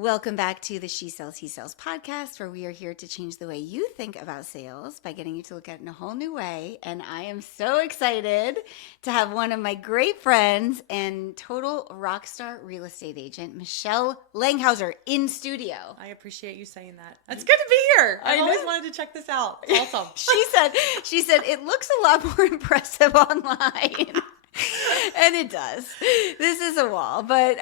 Welcome back to the She Sells, He Sells podcast, where we are here to change the way you think about sales by getting you to look at it in a whole new way. And I am so excited to have one of my great friends and total rock star real estate agent, Michele Langhauser, in studio. I appreciate you saying that. It's good to be here. I've always wanted to check this out. It's awesome. She said, it looks a lot more impressive online. And it does. This is a wall, but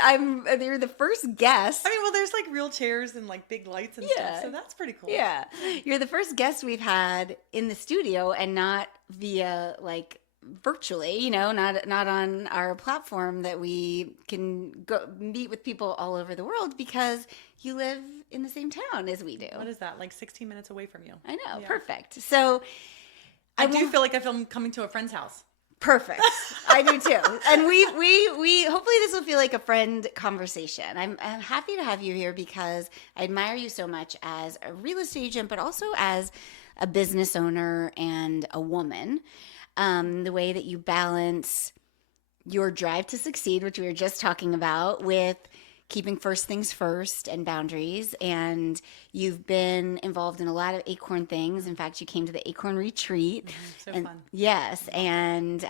you're the first guest. I mean, well, there's like real chairs and like big lights and stuff, so that's pretty cool. Yeah. You're the first guest we've had in the studio and not via like virtually, not on our platform that we can go meet with people all over the world because you live in the same town as we do. What is that? Like 16 minutes away from you. I know. Yeah. Perfect. So I do feel like I'm coming to a friend's house. Perfect. I do too. And we hopefully this will feel like a friend conversation. I'm happy to have you here because I admire you so much as a real estate agent, but also as a business owner and a woman. The way that you balance your drive to succeed, which we were just talking about, with keeping first things first and boundaries. And you've been involved in a lot of Acorn things. In fact, you came to the Acorn retreat. So and, fun. Yes. And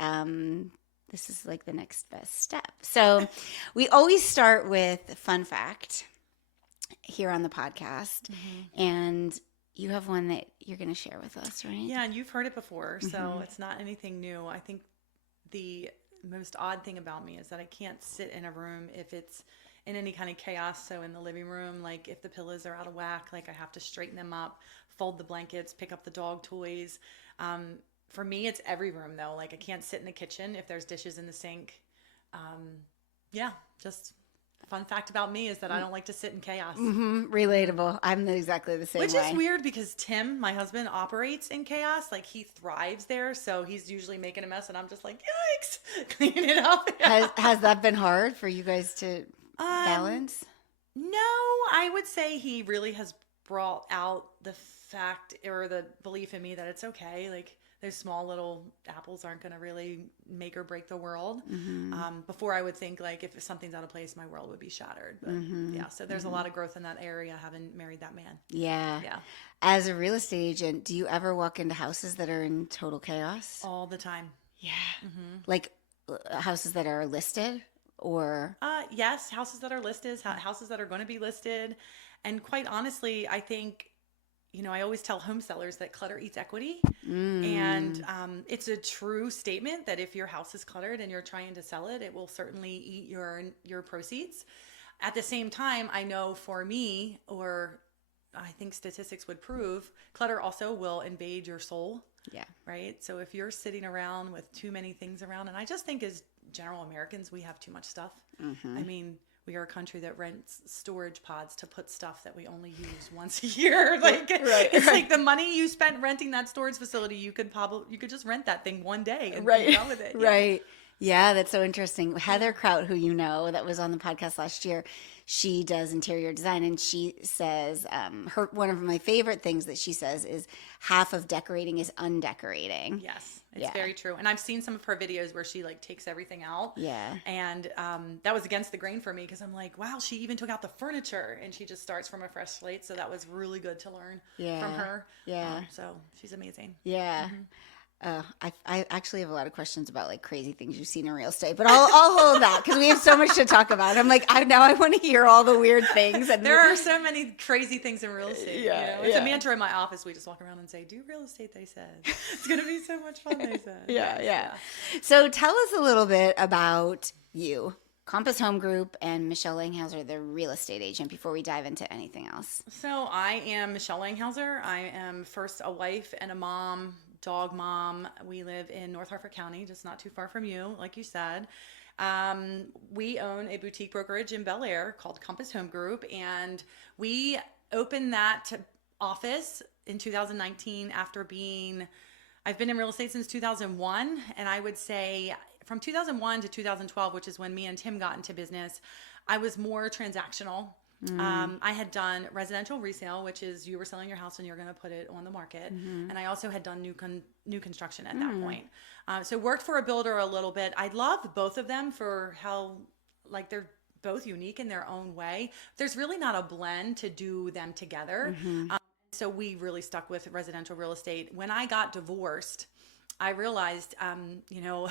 this is like the next best step. So we always start with fun fact here on the podcast. Mm-hmm. And you have one that you're going to share with us, right? Yeah, and you've heard it before, so it's not anything new. I think the most odd thing about me is that I can't sit in a room if it's in any kind of chaos. So in the living room, like if the pillows are out of whack, like I have to straighten them up, fold the blankets, pick up the dog toys. For me, it's every room though. Like I can't sit in the kitchen if there's dishes in the sink. Just fun fact about me is that I don't like to sit in chaos. Mm-hmm. Relatable. I'm exactly the same way. Which is weird because Tim, my husband, operates in chaos. Like he thrives there. So he's usually making a mess and I'm just like, yikes, cleaning it up. Has that been hard for you guys to balance? No, I would say he really has brought out the fact or the belief in me that it's okay. Like those small little apples aren't going to really make or break the world. Mm-hmm. Before I would think like if something's out of place, my world would be shattered. But so there's a lot of growth in that area having married that man. Yeah. As a real estate agent, do you ever walk into houses that are in total chaos? All the time. Yeah. Mm-hmm. Like houses that are listed? Or yes, houses that are listed, houses that are going to be listed. And quite honestly, I think, I always tell home sellers that clutter eats equity. And it's a true statement that if your house is cluttered and you're trying to sell it, it will certainly eat your proceeds. At the same time, I know for me, or I think statistics would prove, clutter also will invade your soul. Yeah. Right? So if you're sitting around with too many things around, and I just think as general Americans, we have too much stuff. Mm-hmm. I mean, we are a country that rents storage pods to put stuff that we only use once a year. Like like the money you spent renting that storage facility, you could just rent that thing one day and be done with it. Right. Yeah, that's so interesting. Heather Kraut, who that was on the podcast last year, she does interior design, and she says one of my favorite things that she says is half of decorating is undecorating. Yes, it's very true. And I've seen some of her videos where she like takes everything out. Yeah. And that was against the grain for me because I'm like, wow, she even took out the furniture and she just starts from a fresh slate. So that was really good to learn from her. Yeah. So she's amazing. Yeah. Mm-hmm. I actually have a lot of questions about like crazy things you've seen in real estate, but I'll hold that because we have so much to talk about. I'm like, I want to hear all the weird things. And there are so many crazy things in real estate. It's a mantra in my office. We just walk around and say, do real estate, they said. It's going to be so much fun, they said. Yeah. So tell us a little bit about you, Compass Home Group, and Michele Langhauser, the real estate agent, before we dive into anything else. So I am Michele Langhauser. I am first a wife and a mom, dog mom. We live in North Hartford County, just not too far from you, like you said. We own a boutique brokerage in Bel Air called Compass Home Group, and we opened that office in 2019 after I've been in real estate since 2001, and I would say from 2001 to 2012, which is when me and Tim got into business, I was more transactional. I had done residential resale, which is you were selling your house and you're going to put it on the market. Mm-hmm. And I also had done new construction at that point. So worked for a builder a little bit. I love both of them for how like they're both unique in their own way. There's really not a blend to do them together. So we really stuck with residential real estate. When I got divorced, I realized,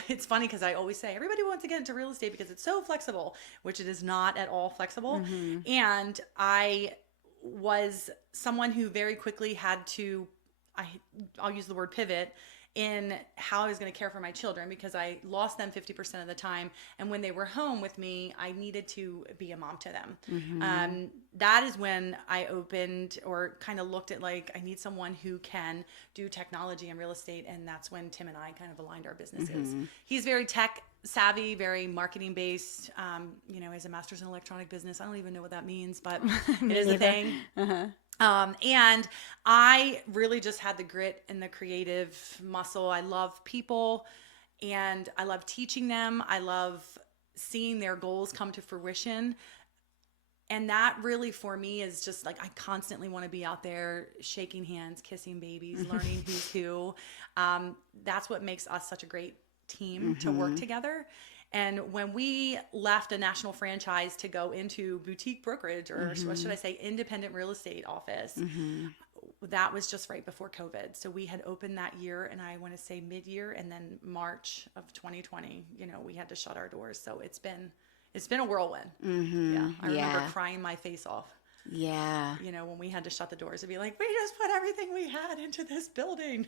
it's funny because I always say everybody wants to get into real estate because it's so flexible, which it is not at all flexible. And I was someone who very quickly had to, I'll use the word pivot, in how I was going to care for my children because I lost them 50% of the time. And when they were home with me, I needed to be a mom to them. That is when I opened or kind of looked at like, I need someone who can do technology and real estate. And that's when Tim and I kind of aligned our businesses. He's very tech savvy, very marketing based, has a master's in electronic business. I don't even know what that means, but it is a thing. And I really just had the grit and the creative muscle. I love people and I love teaching them. I love seeing their goals come to fruition. And that really for me is just like, I constantly want to be out there shaking hands, kissing babies, learning who's who. That's what makes us such a great team to work together. And when we left a national franchise to go into boutique brokerage, or what should I say, independent real estate office, that was just right before COVID. So we had opened that year, and I want to say mid-year, and then March of 2020, we had to shut our doors. So it's been a whirlwind. Yeah, I remember crying my face off. Yeah. When we had to shut the doors and be like, we just put everything we had into this building.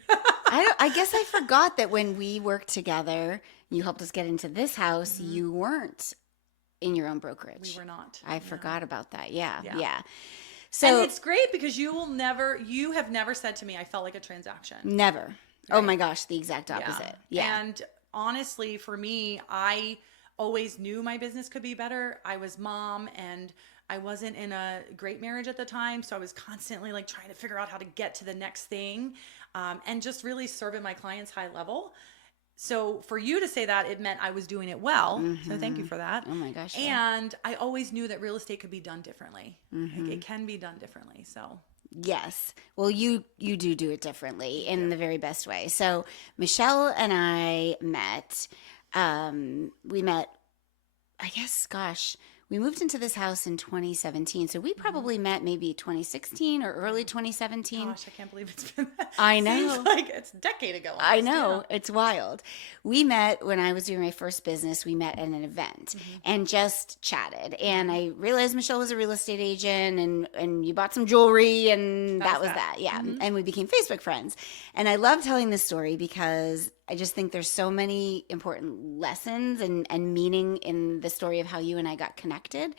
I guess I forgot that when we worked together, you helped us get into this house, you weren't in your own brokerage. We were not. I forgot about that. Yeah. So, and it's great because you have never said to me, I felt like a transaction. Never. Right? Oh my gosh, the exact opposite. Yeah. And honestly, for me, I always knew my business could be better. I was mom and I wasn't in a great marriage at the time. So I was constantly like trying to figure out how to get to the next thing, and just really serving my clients high level. So for you to say that, it meant I was doing it well. So thank you for that. Oh my gosh. Yeah. And I always knew that real estate could be done differently. Like it can be done differently. So yes. Well, you do it differently in the very best way. So Michele and I met, we met, I guess, gosh, we moved into this house in 2017. So we probably met maybe 2016 or early 2017. Gosh, I can't believe it's been that. I know. Seems like it's a decade ago. Almost. I know. Yeah. It's wild. We met when I was doing my first business. We met at an event and just chatted. And I realized Michele was a real estate agent and you bought some jewelry and that was that. Yeah. And we became Facebook friends. And I love telling this story because I just think there's so many important lessons and meaning in the story of how you and I got connected.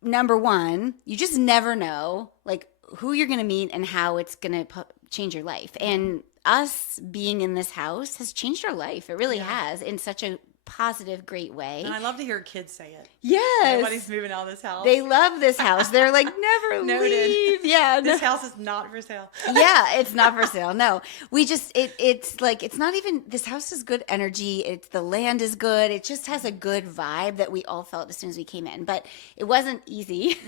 Number one, you just never know like who you're going to meet and how it's going to change your life. And us being in this house has changed our life. It really has in such a positive, great way. And I love to hear kids say it. Yes. Nobody's moving out of this house. They love this house. They're like, never leave. Yeah. This house is not for sale. Yeah, it's not for sale. No. We just, it's like, it's not even, this house is good energy. The land is good. It just has a good vibe that we all felt as soon as we came in. But it wasn't easy.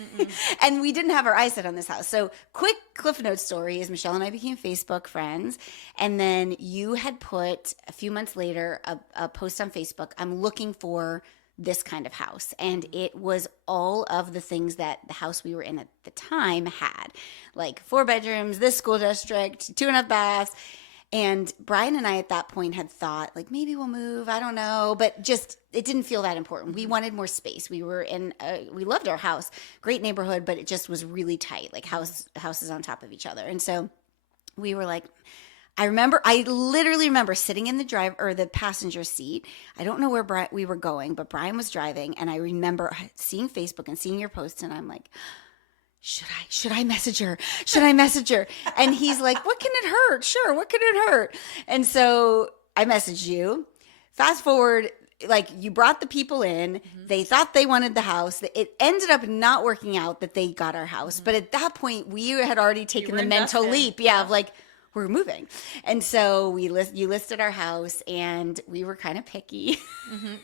And we didn't have our eyes set on this house. So quick Cliff Notes story is Michele and I became Facebook friends. And then you had put a few months later a post on Facebook, I'm looking for this kind of house. And it was all of the things that the house we were in at the time had, like 4 bedrooms, this school district, 2.5 baths. And Brian and I at that point had thought like, maybe we'll move. I don't know. But just, it didn't feel that important. We wanted more space. We were we loved our house, great neighborhood, but it just was really tight, like houses on top of each other. And so we were like, I literally remember sitting in the passenger seat. I don't know where we were going, but Brian was driving. And I remember seeing Facebook and seeing your posts. And I'm like, should I message her? Should I message her? And he's like, what can it hurt? Sure. What can it hurt? And so I messaged you. Fast forward, like you brought the people in. They thought they wanted the house. It ended up not working out that they got our house. But at that point, we had already taken the mental leap. Yeah. Of like, we're moving. And so you listed our house and we were kind of picky.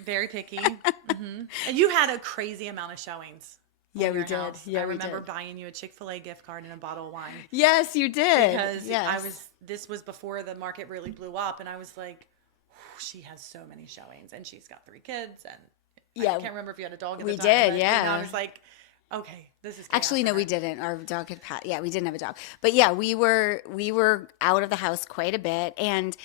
Very picky. And you had a crazy amount of showings. Yeah, we did. Yeah, I remember buying you a Chick-fil-A gift card and a bottle of wine. Yes, you did. Because this was before the market really blew up and I was like, she has so many showings and she's got 3 kids and Yeah. I can't remember if you had a dog at We the time. did, But, yeah. I was like, okay, this is chaos Actually, no, for we her. didn't. Our dog had passed. Yeah, we didn't have a dog. But yeah, we were out of the house quite a bit, and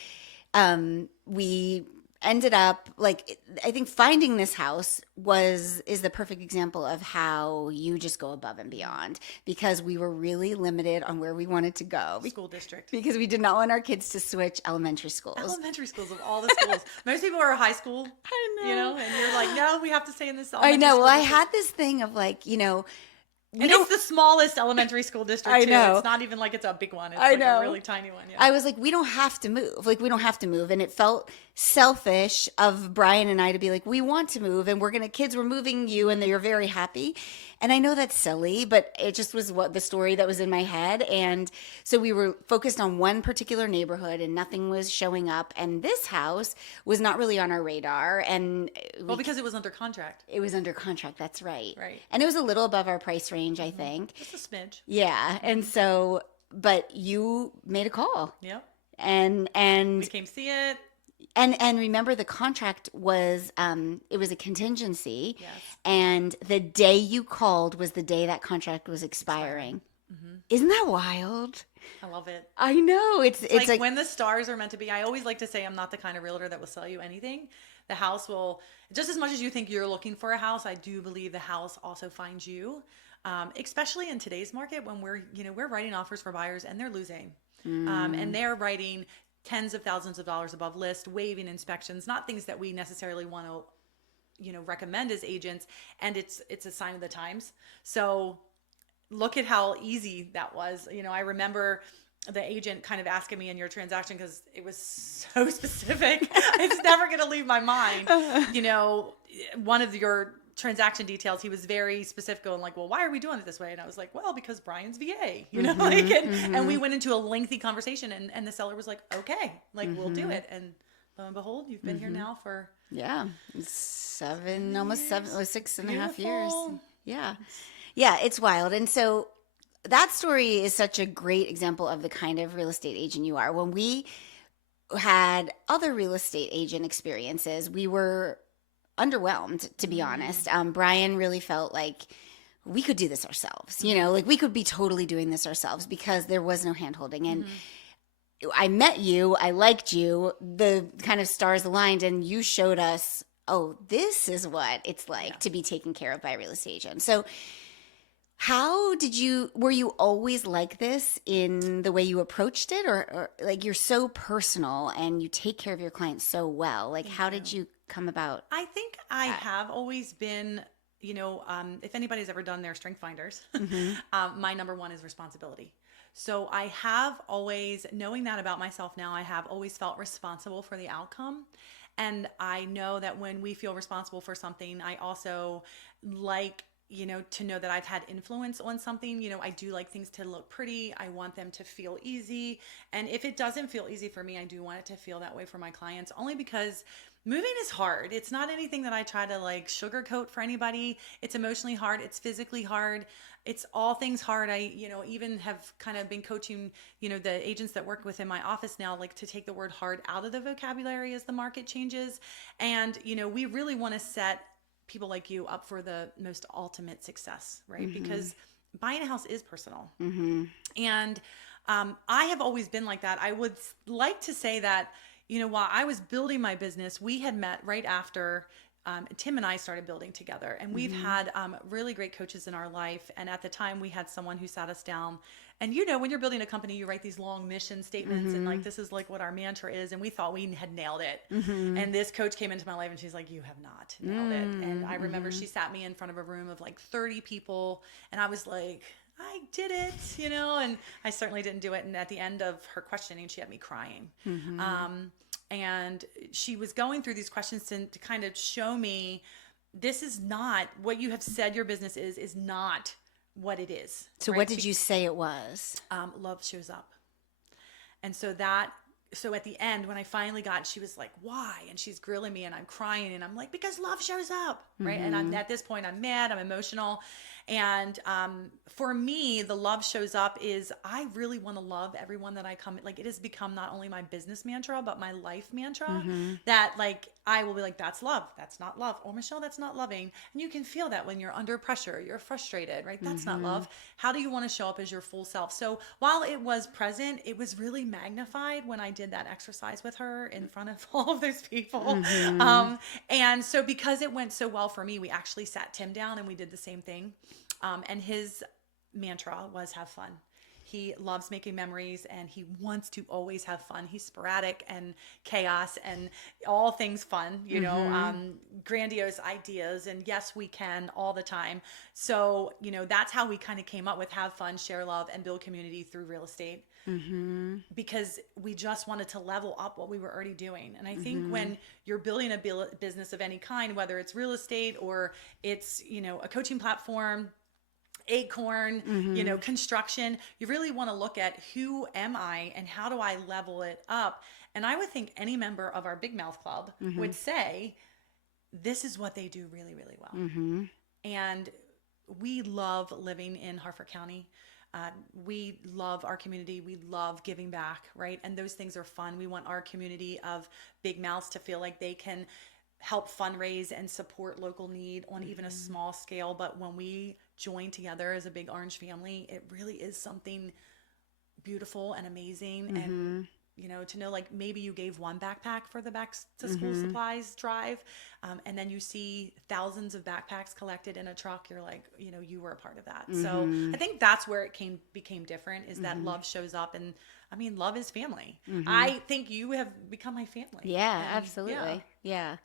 we ended up like I think finding this house is the perfect example of how you just go above and beyond because we were really limited on where we wanted to go School district. because we did not want our kids to switch elementary schools. Elementary schools of all the schools. Most people are high school, I know. you know, and you're like, no, we have to stay in this I elementary know. school Well, I district. had this thing of like, we And don't. it's the smallest elementary school district, I too. know. It's not even like it's a big one. It's I like know. a really tiny one. Yeah. I was like, we don't have to move. Like, we don't have to move. And it felt selfish of Brian and I to be like, we want to move and kids, we're moving you and you're very happy. And I know that's silly, but it just was what the story that was in my head. And so we were focused on one particular neighborhood and nothing was showing up. And this house was not really on our radar. And Well, because it was under contract. it was under contract. That's right. Right. And it was a little above our price range, I think. Just a smidge. Yeah. And so, but you made a call. Yep. And We came see it. and remember the contract was it was a contingency. Yes. And the day you called was the day that contract was expiring. Isn't that wild? I love it. I know. It's Like when the stars are meant to be. I always like to say I'm not the kind of realtor that will sell you anything. The house will, just as much as you think you're looking for a house, I do believe the house also finds you. Especially in today's market when we're writing offers for buyers and they're losing. And they're writing tens of thousands of dollars above list, waiving inspections, not things that we necessarily want to, recommend as agents. And it's a sign of the times. So look at how easy that was. I remember the agent kind of asking me in your transaction because it was so specific. It's never going to leave my mind. One of your transaction details, he was very specific and like, well, why are we doing it this way? And I was like, well, because Brian's VA, and we went into a lengthy conversation and the seller was like, okay, we'll do it. And lo and behold, you've been here now for almost 6.5 years. Beautiful. Yeah, it's wild. And so that story is such a great example of the kind of real estate agent you are. When we had other real estate agent experiences, we were underwhelmed, to be honest. Brian really felt like we could do this ourselves, we could be totally doing this ourselves because there was no handholding. And I met you, I liked you, the kind of stars aligned, and you showed us, oh, this is what it's like to be taken care of by a real estate agent. So were you always like this in the way you approached it, or like you're so personal and you take care of your clients so well? Like, how did you come about? I think I have always been, if anybody's ever done their strength finders, my number one is responsibility. So I have always, knowing that about myself now, I have always felt responsible for the outcome. And I know that when we feel responsible for something, I also like, to know that I've had influence on something. I do like things to look pretty. I want them to feel easy. And if it doesn't feel easy for me, I do want it to feel that way for my clients, only because moving is hard. It's not anything that I try to sugarcoat for anybody. It's emotionally hard. It's physically hard. It's all things hard. I, even have kind of been coaching, the agents that work within my office now, to take the word hard out of the vocabulary as the market changes. And, we really want to set people like you up for the most ultimate success, right? Because buying a house is personal. And I have always been like that. I would like to say that, while I was building my business, we had met right after Tim and I started building together, and we've had really great coaches in our life. And at the time we had someone who sat us down, and when you're building a company, you write these long mission statements and this is what our mantra is. And we thought we had nailed it. And this coach came into my life and she's like, you have not nailed it. And I remember she sat me in front of a room of 30 people, and I was like, I did it, and I certainly didn't do it. And at the end of her questioning, she had me crying. And she was going through these questions to kind of show me, this is not what you have said your business is not what it is. So right? what did you say it was? Love shows up. And so at the end, when I finally she was like, why? And she's grilling me and I'm crying and I'm like, because love shows up. Right. And at this point, I'm mad, I'm emotional. And for me, the love shows up is I really want to love everyone that I come, like it has become not only my business mantra, but my life mantra that like, I will be like, that's love. That's not love. Or Michelle, that's not loving. And you can feel that when you're under pressure, you're frustrated, right? That's not love. How do you want to show up as your full self? So while it was present, it was really magnified when I did that exercise with her in front of all of those people. And so because it went so well for me, we actually sat Tim down and we did the same thing. And his mantra was have fun. He loves making memories and he wants to always have fun. He's sporadic and chaos and all things fun, you know, grandiose ideas. And yes, we can all the time. So, you know, that's how we kind of came up with have fun, share love, and build community through real estate. Because we just wanted to level up what we were already doing. And I think when you're building a business of any kind, whether it's real estate or it's, you know, a coaching platform, Acorn, you know, construction, you really want to look at who am I and how do I level it up? And I would think any member of our Big Mouth Club would say, this is what they do really, really well. And we love living in Harford County. We love our community. We love giving back, right? And those things are fun. We want our community of big mouths to feel like they can help fundraise and support local need on even a small scale. But when we join together as a big orange family, it really is something beautiful and amazing. And you know, to know like maybe you gave one backpack for the back to school supplies drive, and then you see thousands of backpacks collected in a truck, you're like, you know, you were a part of that. So I think that's where it became different, is that love shows up. And I mean, love is family. I think you have become my family. Yeah, And, absolutely. Yeah.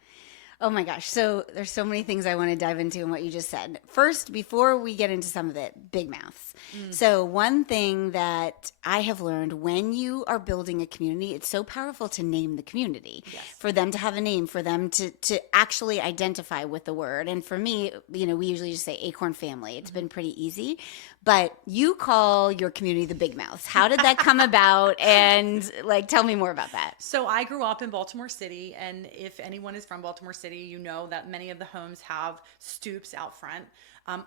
Oh my gosh. So there's so many things I want to dive into in what you just said. First, before we get into some of it, big mouths. So one thing that I have learned when you are building a community, it's so powerful to name the community, for them to have a name, for them to actually identify with the word. And for me, you know, we usually just say Acorn Family. It's been pretty easy. But you call your community the Big Mouths. How did that come about? And like, tell me more about that. So I grew up in Baltimore City, and if anyone is from Baltimore City, you know that many of the homes have stoops out front.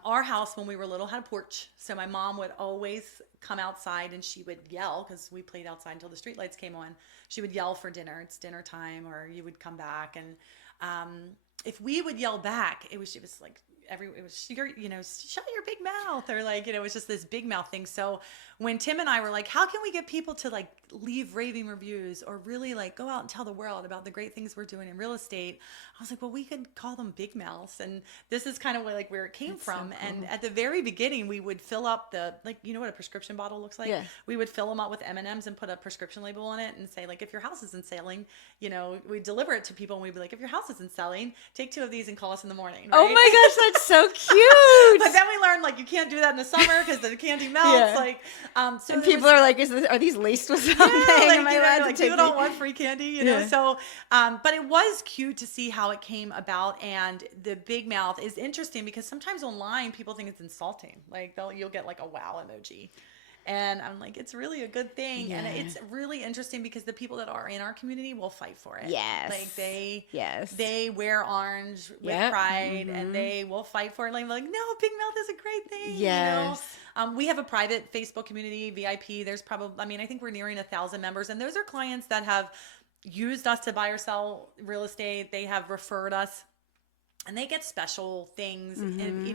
Our house, when we were little, had a porch. So my mom would always come outside and she would yell, because we played outside until the streetlights came on. She would yell for dinner. It's dinner time, or you would come back. And if we would yell back, it was like, it was, you know, shut your big mouth, or like, you know, it was just this big mouth thing. So when Tim and I were like, how can we get people to like leave raving reviews or really like go out and tell the world about the great things we're doing in real estate? I was like, well, we could call them big mouths. And this is kind of like where it came from. So cool. And at the very beginning, we would fill up like, you know what a prescription bottle looks like? Yeah. We would fill them up with M&Ms and put a prescription label on it and say, like, if your house isn't selling, you know, we deliver it to people and we'd be like, if your house isn't selling, take 2 of these and call us in the morning. Right? Oh my gosh, that's so cute. But then we learned like you can't do that in the summer because the candy melts. Like, so and people are like, are these laced with something? Like, Am I allowed to like, take you don't want free candy, you know? So, but it was cute to see how it came about. And the big mouth is interesting because sometimes online people think it's insulting. Like you'll get like a wow emoji. And I'm like, it's really a good thing. Yeah. And it's really interesting because the people that are in our community will fight for it. Yes. Like they wear orange with pride and they will fight for it. Like, no, big mouth is a great thing. Yes. You know? We have a private Facebook community, VIP. There's probably, I mean, I think we're nearing 1,000 members. And those are clients that have used us to buy or sell real estate. They have referred us and they get special things and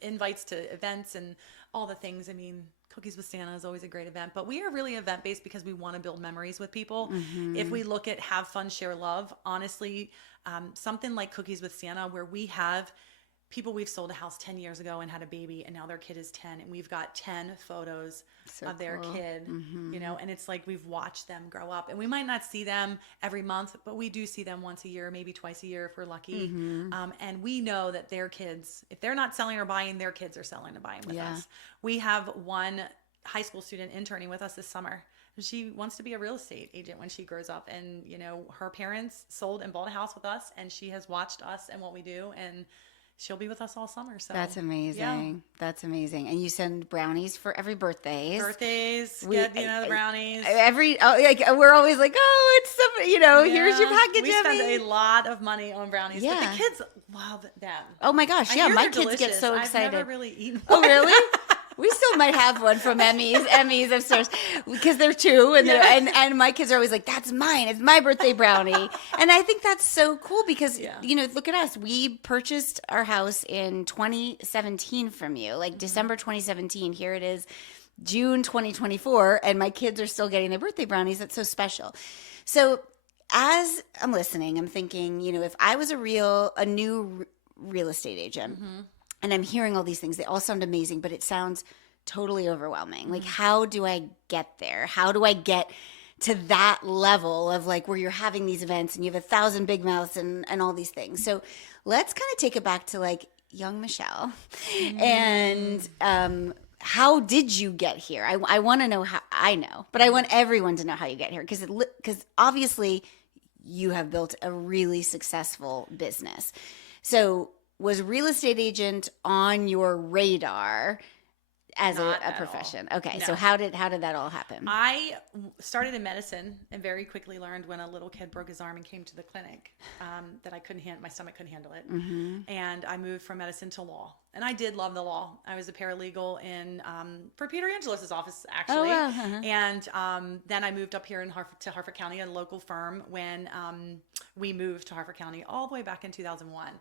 invites to events and all the things. I mean, Cookies with Santa is always a great event, but we are really event-based because we want to build memories with people. If we look at have fun, share love, honestly, something like Cookies with Santa, where we have people we've sold a house 10 years ago and had a baby, and now their kid is 10, and we've got 10 photos of their kid, you know, and it's like we've watched them grow up. And we might not see them every month, but we do see them once a year, maybe twice a year if we're lucky. And we know that their kids, if they're not selling or buying, their kids are selling and buying with us. We have one high school student interning with us this summer. She wants to be a real estate agent when she grows up. And, you know, her parents sold and bought a house with us, and she has watched us and what we do. And she'll be with us all summer. So That's amazing. yeah. That's amazing. And you send brownies for every birthdays. Birthdays, We get, the brownies. like we're always like, oh, it's some, here's your Yeah, package. we spend Emmy. a lot of money on brownies, but Yeah. the kids love them. Oh my gosh, I yeah, hear my they're kids get delicious. so I've excited. never really eaten Oh one. really? We still might have one from Emmy's upstairs because they're two, and and my kids are always like, "That's mine. It's my birthday brownie." And I think that's so cool because look at us. We purchased our house in 2017 from you, like December 2017. Here it is, June 2024, and my kids are still getting their birthday brownies. That's so special. So as I'm listening, I'm thinking, if I was a new real estate agent. And I'm hearing all these things. They all sound amazing, but it sounds totally overwhelming. Like, how do I get there? How do I get to that level of like where you're having these events and you have 1,000 big mouths and all these things? So let's kind of take it back to like young Michele. And how did you get here? I want to know how. I know, but I want everyone to know how you get here because obviously you have built a really successful business. So was real estate agent on your radar as a profession? Okay, No. so how did that all happen? I started in medicine and very quickly learned when a little kid broke his arm and came to the clinic that my stomach couldn't handle it. And I moved from medicine to law. And I did love the law. I was a paralegal for Peter Angelos' office, actually. Oh, wow. And then I moved up here to Harford County, a local firm, when we moved to Harford County all the way back in 2001.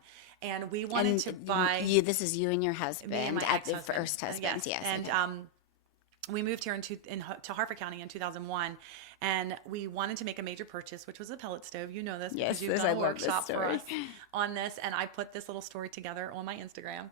And we wanted to buy... This is you and your husband at the first husband. Yes. And we moved here to Harford County in 2001. And we wanted to make a major purchase, which was a pellet stove. You know this because you've done a workshop for us on this. And I put this little story together on my Instagram.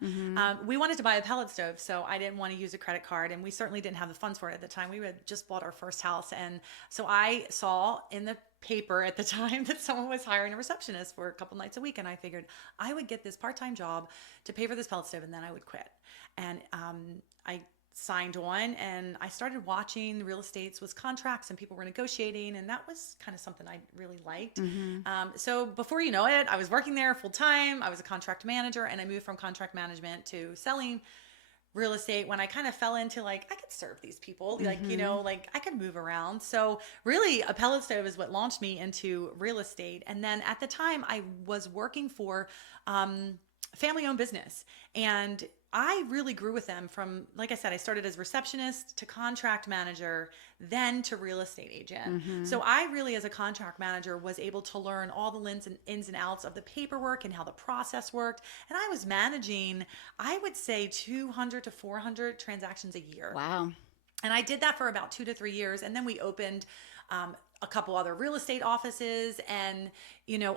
We wanted to buy a pellet stove, so I didn't want to use a credit card. And we certainly didn't have the funds for it at the time. We had just bought our first house. And so I saw in the paper at the time that someone was hiring a receptionist for a couple nights a week. And I figured I would get this part-time job to pay for this pellet stove and then I would quit. And I signed on and I started watching real estates was contracts and people were negotiating, and that was kind of something I really liked. So before you know it, I was working there full time. I was a contract manager, and I moved from contract management to selling real estate when I kind of fell into like, I could serve these people, like, like I could move around. So really a pellet stove is what launched me into real estate. And then at the time I was working for family-owned business, and I really grew with them from, like I said, I started as receptionist to contract manager, then to real estate agent. So I really, as a contract manager, was able to learn all the ins and outs of the paperwork and how the process worked. And I was managing, I would say 200 to 400 transactions a year. Wow. And I did that for about 2 to 3 years. And then we opened a couple other real estate offices, and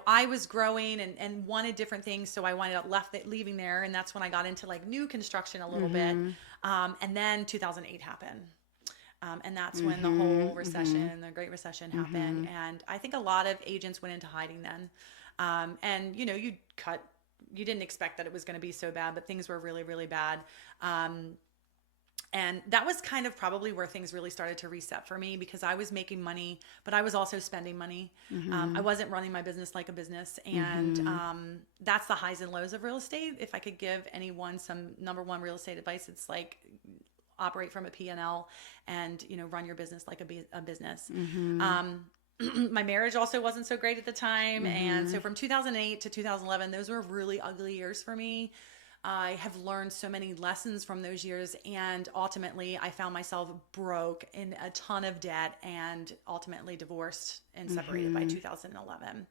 I was growing and wanted different things, so I wound up leaving there, and that's when I got into like new construction a little bit. And then 2008 happened, and that's when the whole recession, the Great Recession, happened. And I think a lot of agents went into hiding then. And you didn't expect that it was going to be so bad, but things were really, really bad. And that was kind of probably where things really started to reset for me, because I was making money, but I was also spending money. I wasn't running my business like a business. And that's the highs and lows of real estate. If I could give anyone some number one real estate advice, it's like operate from a P&L and, run your business like a business. My marriage also wasn't so great at the time. And so from 2008 to 2011, those were really ugly years for me. I have learned so many lessons from those years, and ultimately I found myself broke in a ton of debt and ultimately divorced and separated by 2011.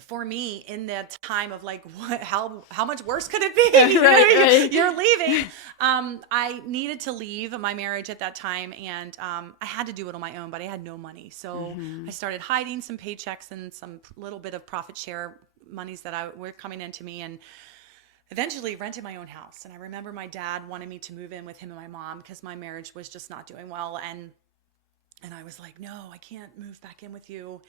For me, in that time of like, how much worse could it be? Right. You're leaving. I needed to leave my marriage at that time, and I had to do it on my own, but I had no money. So I started hiding some paychecks and some little bit of profit share monies that were coming into me, and eventually rented my own house. And I remember my dad wanted me to move in with him and my mom because my marriage was just not doing well. And I was like, no, I can't move back in with you.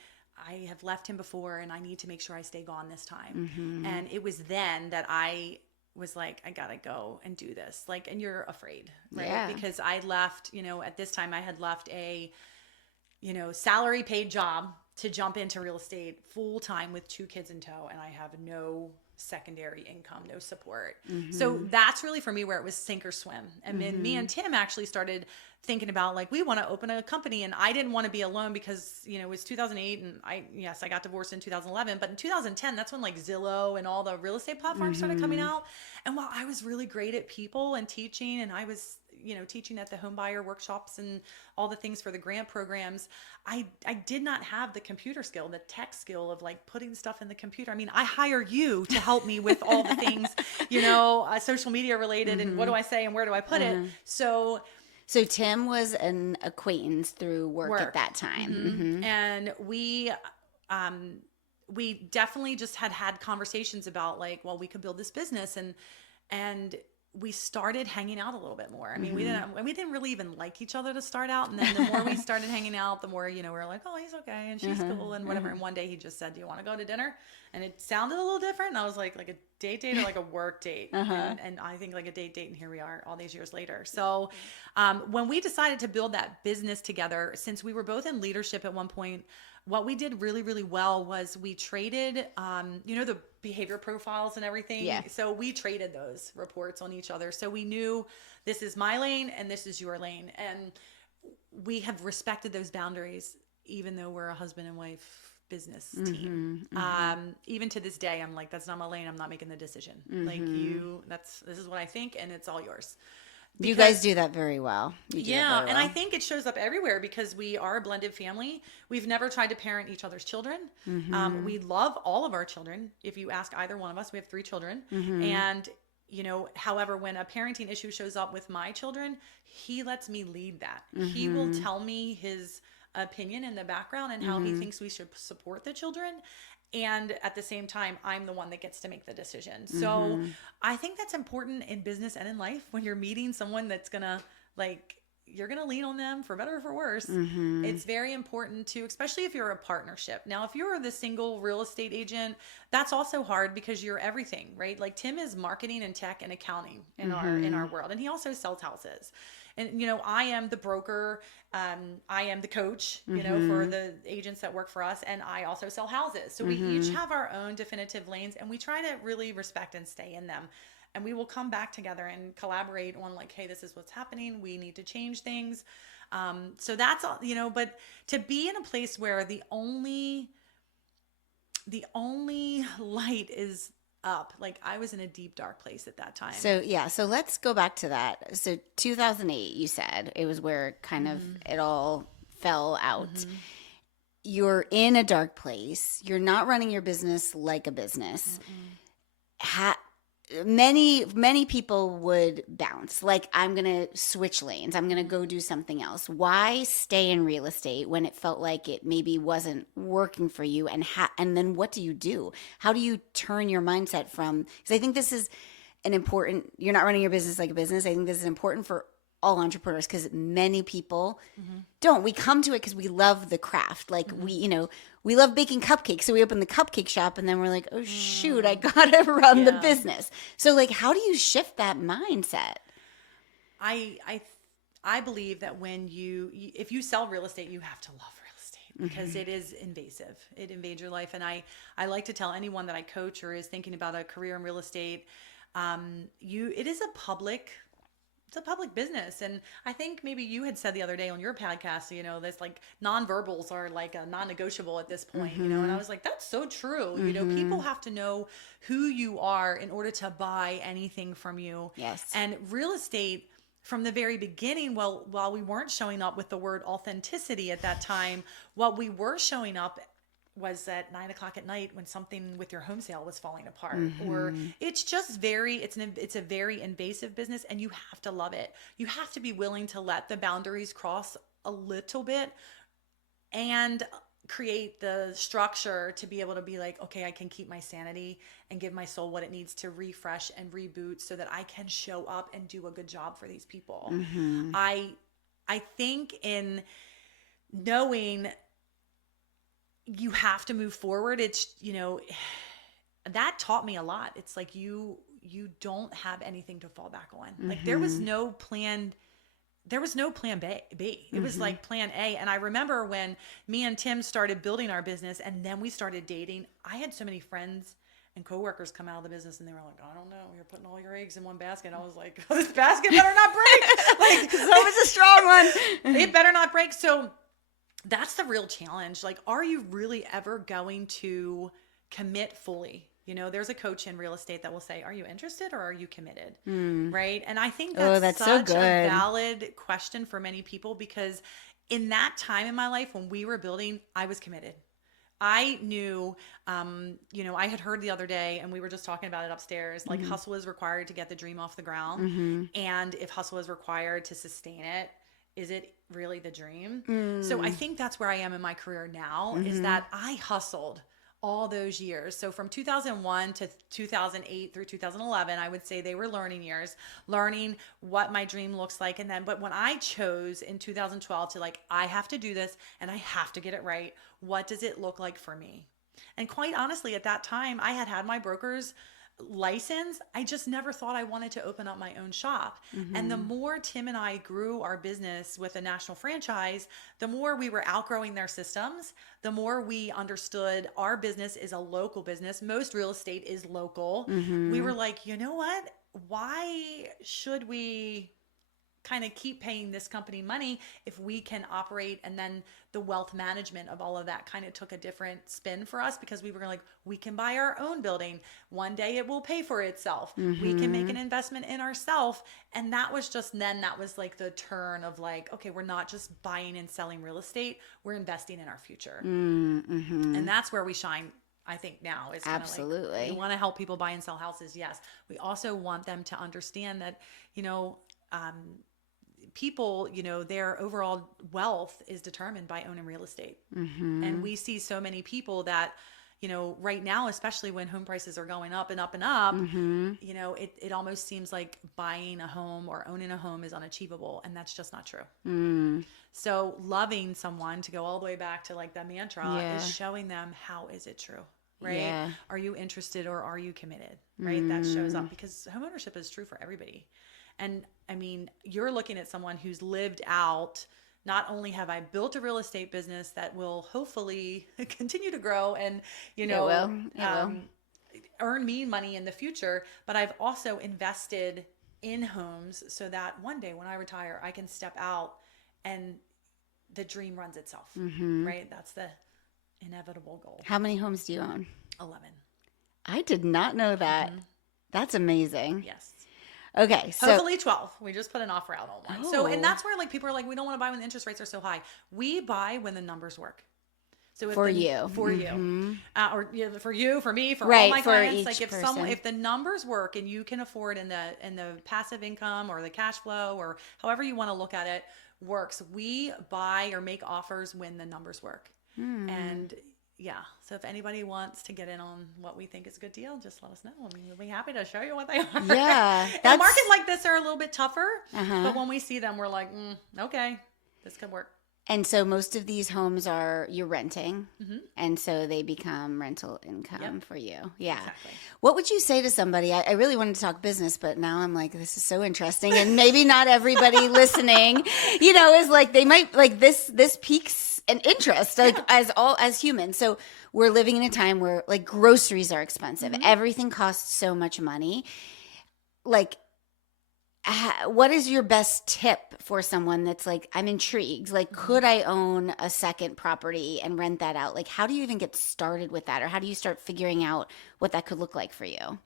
I have left him before, and I need to make sure I stay gone this time. And it was then that I was like, I gotta go and do this. Like, and you're afraid, right? Yeah. Because I left, at this time I had left a, salary paid job to jump into real estate full time with 2 kids in tow. And I have no secondary income, no support. So that's really for me where it was sink or swim. And then me and Tim actually started thinking about like, we want to open a company, and I didn't want to be alone because, it was 2008 and I got divorced in 2011, but in 2010, that's when like Zillow and all the real estate platforms started coming out. And while I was really great at people and teaching, and I was, teaching at the home buyer workshops and all the things for the grant programs, I did not have the computer skill, the tech skill of like putting stuff in the computer. I mean, I hire you to help me with all the things, social media related, and what do I say and where do I put it? So Tim was an acquaintance through work at that time. And we definitely just had conversations about like, well, we could build this business, and we started hanging out a little bit more. I mean, we didn't really even like each other to start out. And then the more we started hanging out, the more, we were like, oh, he's okay. And she's cool and whatever. And one day he just said, do you want to go to dinner? And it sounded a little different. And I was like a date or like a work date. And I think like a date. And here we are all these years later. So when we decided to build that business together, since we were both in leadership at one point, what we did really, really well was we traded, the behavior profiles and everything. Yeah. So we traded those reports on each other. So we knew this is my lane and this is your lane. And we have respected those boundaries, even though we're a husband and wife business team. Even to this day, I'm like, that's not my lane. I'm not making the decision. Like this is what I think, and it's all yours. You guys do that very well. And I think it shows up everywhere because we are a blended family. We've never tried to parent each other's children. We love all of our children. If you ask either one of us, we have 3 children. And, however, when a parenting issue shows up with my children, he lets me lead that. He will tell me his opinion in the background and how he thinks we should support the children. And at the same time, I'm the one that gets to make the decision. So I think that's important in business and in life when you're meeting someone that's going to you're going to lean on them for better or for worse. It's very important to, especially if you're a partnership. Now, if you're the single real estate agent, that's also hard because you're everything, right? Like Tim is marketing and tech and accounting in our world. And he also sells houses. And, I am the broker. I am the coach, for the agents that work for us. And I also sell houses. So we each have our own definitive lanes, and we try to really respect and stay in them. And we will come back together and collaborate on like, hey, this is what's happening. We need to change things. So that's all, but to be in a place where the only light is up. Like I was in a deep, dark place at that time. So let's go back to that. So 2008, you said it was where kind of it all fell out. You're in a dark place. You're not running your business like a business. Many people would bounce. Like, I'm going to switch lanes. I'm going to go do something else. Why stay in real estate when it felt like it maybe wasn't working for you? And then what do? How do you turn your mindset from, because I think this is an important, you're not running your business like a business. I think this is important for all entrepreneurs because many people don't. We come to it because we love the craft. Like we love baking cupcakes. So we open the cupcake shop and then we're like, oh shoot, I gotta run the business. So like, how do you shift that mindset? I believe that when if you sell real estate, you have to love real estate because it is invasive. It invades your life. And I like to tell anyone that I coach or is thinking about a career in real estate, it is a public business. And I think maybe you had said the other day on your podcast, this like nonverbals are like a non-negotiable at this point, and I was like, that's so true. People have to know who you are in order to buy anything from you. Yes. And real estate from the very beginning, while we weren't showing up with the word authenticity at that time, what we were showing up was at 9:00 at night when something with your home sale was falling apart, or it's just it's a very invasive business, and you have to love it. You have to be willing to let the boundaries cross a little bit and create the structure to be able to be like, okay, I can keep my sanity and give my soul what it needs to refresh and reboot so that I can show up and do a good job for these people. I think in knowing you have to move forward. It's, that taught me a lot. It's like you don't have anything to fall back on. Like there was no plan B. It was like plan A. And I remember when me and Tim started building our business and then we started dating, I had so many friends And coworkers come out of the business and they were like, I don't know, you're putting all your eggs in one basket. I was like, this basket better not break. Like, It's always a strong one. it better not break. So that's the real challenge. Like, are you really ever going to commit fully? You know, there's a coach in real estate that will say, are you interested or are you committed? Right. And I think that's so such good. a valid question for many people, because in that time in my life when we were building, I was committed. I knew, I had heard the other day, and we were just talking about it upstairs, like hustle is required to get the dream off the ground. And if hustle is required to sustain it, is it really the dream? So I think that's where I am in my career now, is that I hustled all those years. So from 2001 to 2008 through 2011, I would say they were learning years, learning what my dream looks like. And then, but when I chose in 2012 to like, I have to do this and I have to get it right, what does it look like for me? And quite honestly, at that time, I had my broker's license. I just never thought I wanted to open up my own shop. And the more Tim and I grew our business with a national franchise, the more we were outgrowing their systems, the more we understood our business is a local business. Most real estate is local. We were like, you know what? Why should we kind of keep paying this company money if we can operate? And then the wealth management of all of that kind of took a different spin for us, because we were like, we can buy our own building. One day it will pay for itself. We can make an investment in ourselves. And that was just, then that was like the turn of like, okay, we're not just buying and selling real estate, we're investing in our future. And that's where we shine. I think now is kind of Absolutely. like, we want to help people buy and sell houses. Yes. We also want them to understand that, people, their overall wealth is determined by owning real estate. And we see so many people that, right now, especially when home prices are going up and up and up, it almost seems like buying a home or owning a home is unachievable. And that's just not true. So loving someone, to go all the way back to like the mantra, is showing them, how is it true? Right? Yeah. Are you interested or are you committed? Right? That shows up, because homeownership is true for everybody. And I mean, you're looking at someone who's lived out, not only have I built a real estate business that will hopefully continue to grow and, earn me money in the future, but I've also invested in homes so that one day when I retire, I can step out and the dream runs itself, right? That's the inevitable goal. How many homes do you own? 11. I did not know that. That's amazing. Yes. Okay, so hopefully 12. We just put an offer out on one. So, and that's where like people are like, we don't want to buy when the interest rates are so high. We buy when the numbers work. So if for you, or for you, for me, for right, all my for clients, each like if the numbers work and you can afford, and the passive income or the cash flow or however you want to look at it works, we buy or make offers when the numbers work. And yeah, so if anybody wants to get in on what we think is a good deal, just let us know. I mean, we'll be happy to show you what they are. Yeah, And markets like this are a little bit tougher, but when we see them, we're like, okay, this could work. And so most of these homes you're renting, and so they become rental income for you. Yeah. Exactly. What would you say to somebody? I really wanted to talk business, but now I'm like, this is so interesting. And maybe not everybody listening, is like, they might like this piques an interest, like as humans. So we're living in a time where like groceries are expensive. Everything costs so much money. Like, what is your best tip for someone that's like, I'm intrigued, like, could I own a second property and rent that out? Like, how do you even get started with that? Or how do you start figuring out what that could look like for you?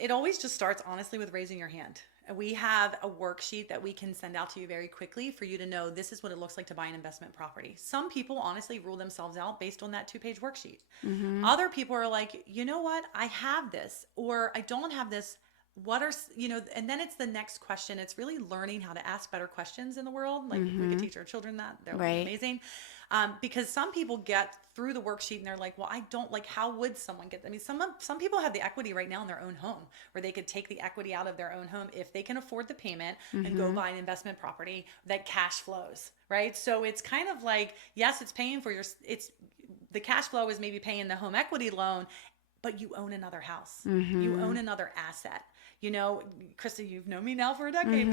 It always just starts honestly with raising your hand. We have a worksheet that we can send out to you very quickly for you to know this is what it looks like to buy an investment property. Some people honestly rule themselves out based on that 2-page worksheet. Other people are like, you know what? I have this, or I don't have this. What are, and then it's the next question. It's really learning how to ask better questions in the world. Like if we could teach our children that would be amazing. Because some people get through the worksheet and they're like, well, I don't like, how would someone get, I mean, some people have the equity right now in their own home, where they could take the equity out of their own home if they can afford the payment and go buy an investment property that cash flows, right? So it's kind of like, yes, it's paying for the cash flow is maybe paying the home equity loan, but you own another house. You own another asset. You know, Krista, you've known me now for a decade.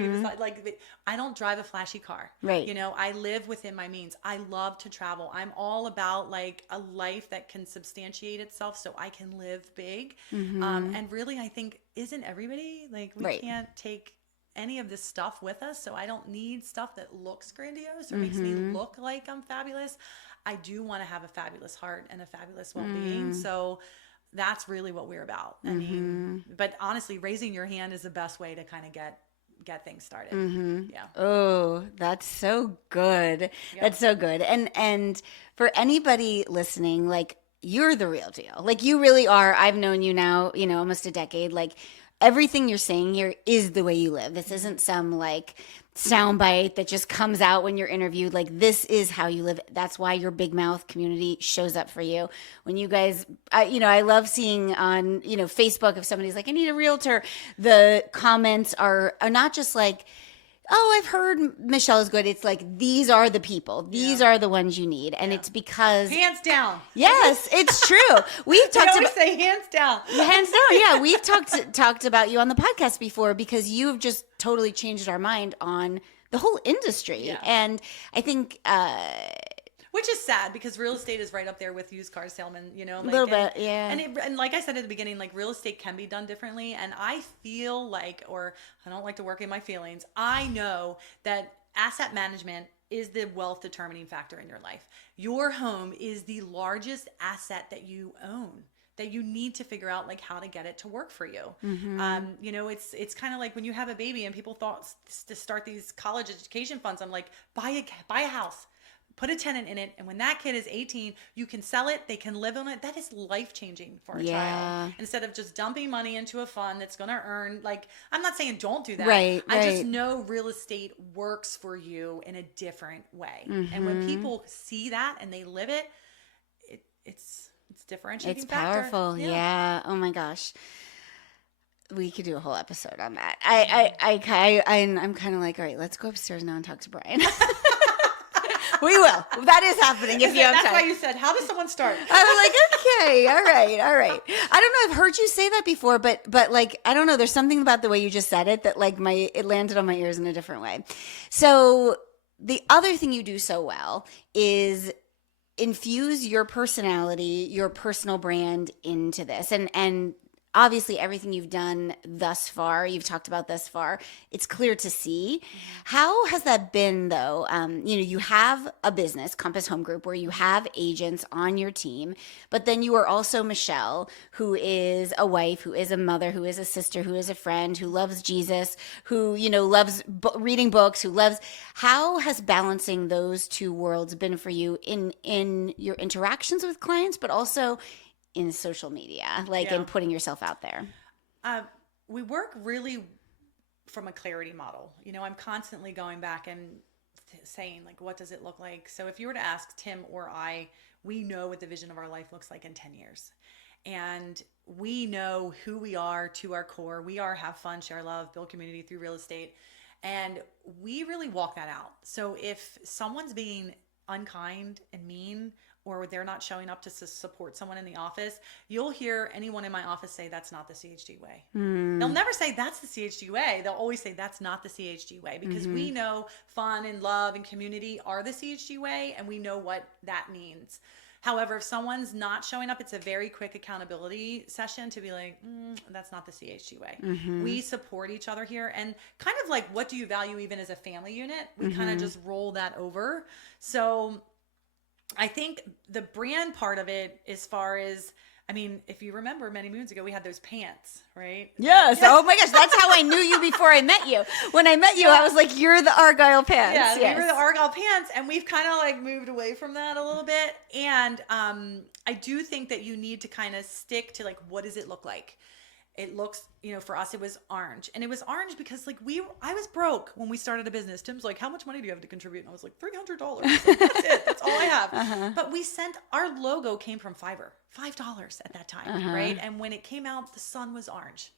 I don't drive a flashy car. Right. You know, I live within my means. I love to travel. I'm all about like a life that can substantiate itself so I can live big. And really, I think, isn't everybody like, we Right. can't take any of this stuff with us. So I don't need stuff that looks grandiose or makes me look like I'm fabulous. I do want to have a fabulous heart and a fabulous well-being. So that's really what we're about. I mean, but honestly, raising your hand is the best way to kind of get things started. Yeah. Oh, that's so good. That's so good. And for anybody listening, like, you're the real deal. Like, you really are. I've known you now, you know, almost a decade. Like, everything you're saying here is the way you live. This isn't some like soundbite that just comes out when you're interviewed. Like, this is how you live. That's why your big mouth community shows up for you. When you guys, you know, I love seeing on, you know, Facebook, if somebody's like, I need a realtor, the comments are not just like, oh, I've heard Michelle is good. It's like, these are the people. These are the ones you need. And it's because... Hands down. Yes, it's true. We've I talked always about... say hands down. Hands down, yeah. We've talked about you on the podcast before because you've just totally changed our mind on the whole industry. Yeah. And I think... Which is sad because real estate is right up there with used car salesmen, you know, like, a little bit, yeah. And like I said at the beginning, like, real estate can be done differently. And I feel like, or I don't like to work in my feelings, I know that asset management is the wealth determining factor in your life. Your home is the largest asset that you own, that you need to figure out like how to get it to work for you. You know, it's kind of like when you have a baby and people thought to start these college education funds. I'm like, buy a house. Put a tenant in it, and when that kid is 18, you can sell it, they can live on it. That is life-changing for a child. Instead of just dumping money into a fund that's going to earn, like, I'm not saying don't do that. Right. I just know real estate works for you in a different way. And when people see that and they live it, it's differentiating It's factor. powerful. Yeah. Oh my gosh. We could do a whole episode on that. I'm kind of like, all right, let's go upstairs now and talk to Brian. We will. That is happening if you have time. That's why you said, how does someone start? I was like, okay, all right. I don't know. I've heard you say that before, but like, I don't know. There's something about the way you just said it that like it landed on my ears in a different way. So the other thing you do so well is infuse your personality, your personal brand into this. And obviously everything you've done thus far, you've talked about thus far, it's clear to see. How has that been though? You know, you have a business, Compass Home Group, where you have agents on your team, but then you are also Michelle, who is a wife, who is a mother, who is a sister, who is a friend, who loves Jesus, who, you know, loves reading books, how has balancing those two worlds been for you in your interactions with clients, but also in social media, like in putting yourself out there? We work really from a clarity model. You know, I'm constantly going back and saying, like, what does it look like? So if you were to ask Tim or I, we know what the vision of our life looks like in 10 years. And we know who we are to our core. We are have fun, share love, build community through real estate. And we really walk that out. So if someone's being unkind and mean, or they're not showing up to support someone in the office, you'll hear anyone in my office say, that's not the CHG way. They'll never say that's the CHG way. They'll always say that's not the CHG way, because we know fun and love and community are the CHG way, and we know what that means. However, if someone's not showing up, it's a very quick accountability session to be like, that's not the CHG way. We support each other here, and kind of like, what do you value even as a family unit? We kind of just roll that over. So I think the brand part of it, as far as, I mean, if you remember many moons ago, we had those pants, right? Yes. Oh my gosh. That's how I knew you before I met you. When I met you, I was like, you're the Argyle pants. Yeah, yes. We were the Argyle pants, and we've kind of like moved away from that a little bit. And I do think that you need to kind of stick to like, what does it look like? It looks, you know, for us, it was orange. And it was orange because like I was broke when we started a business. Tim's like, how much money do you have to contribute? And I was like, $300. Like, that's it. That's all I have. But our logo came from Fiverr, $5 at that time, right? And when it came out, the sun was orange.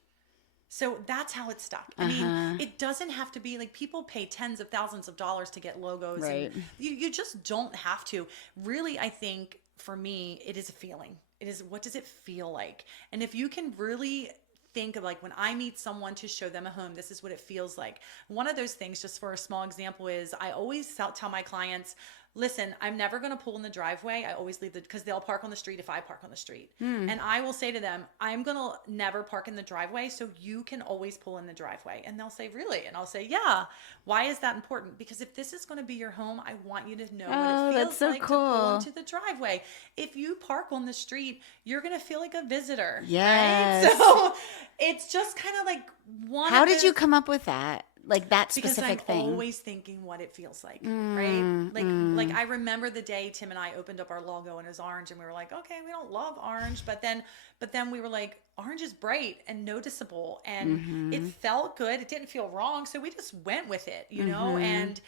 So that's how it stuck. I mean, it doesn't have to be like, people pay tens of thousands of dollars to get logos. Right. And you just don't have to. Really, I think for me, it is a feeling. It is, what does it feel like? And if you can really think of like when I meet someone to show them a home, this is what it feels like. One of those things, just for a small example, is I always tell my clients, listen, I'm never going to pull in the driveway. I always leave because they'll park on the street if I park on the street. And I will say to them, I'm going to never park in the driveway, so you can always pull in the driveway. And they'll say, really? And I'll say, yeah. Why is that important? Because if this is going to be your home, I want you to know what it feels like to pull into the driveway. If you park on the street, you're going to feel like a visitor. Yes. Right? So it's just kind of like How did you come up with that? Like that specific because I'm thing. always thinking what it feels like, right? Like I remember the day Tim and I opened up our logo and it was orange, and we were like, okay, we don't love orange, but then we were like, orange is bright and noticeable, and it felt good. It didn't feel wrong, so we just went with it, you know. And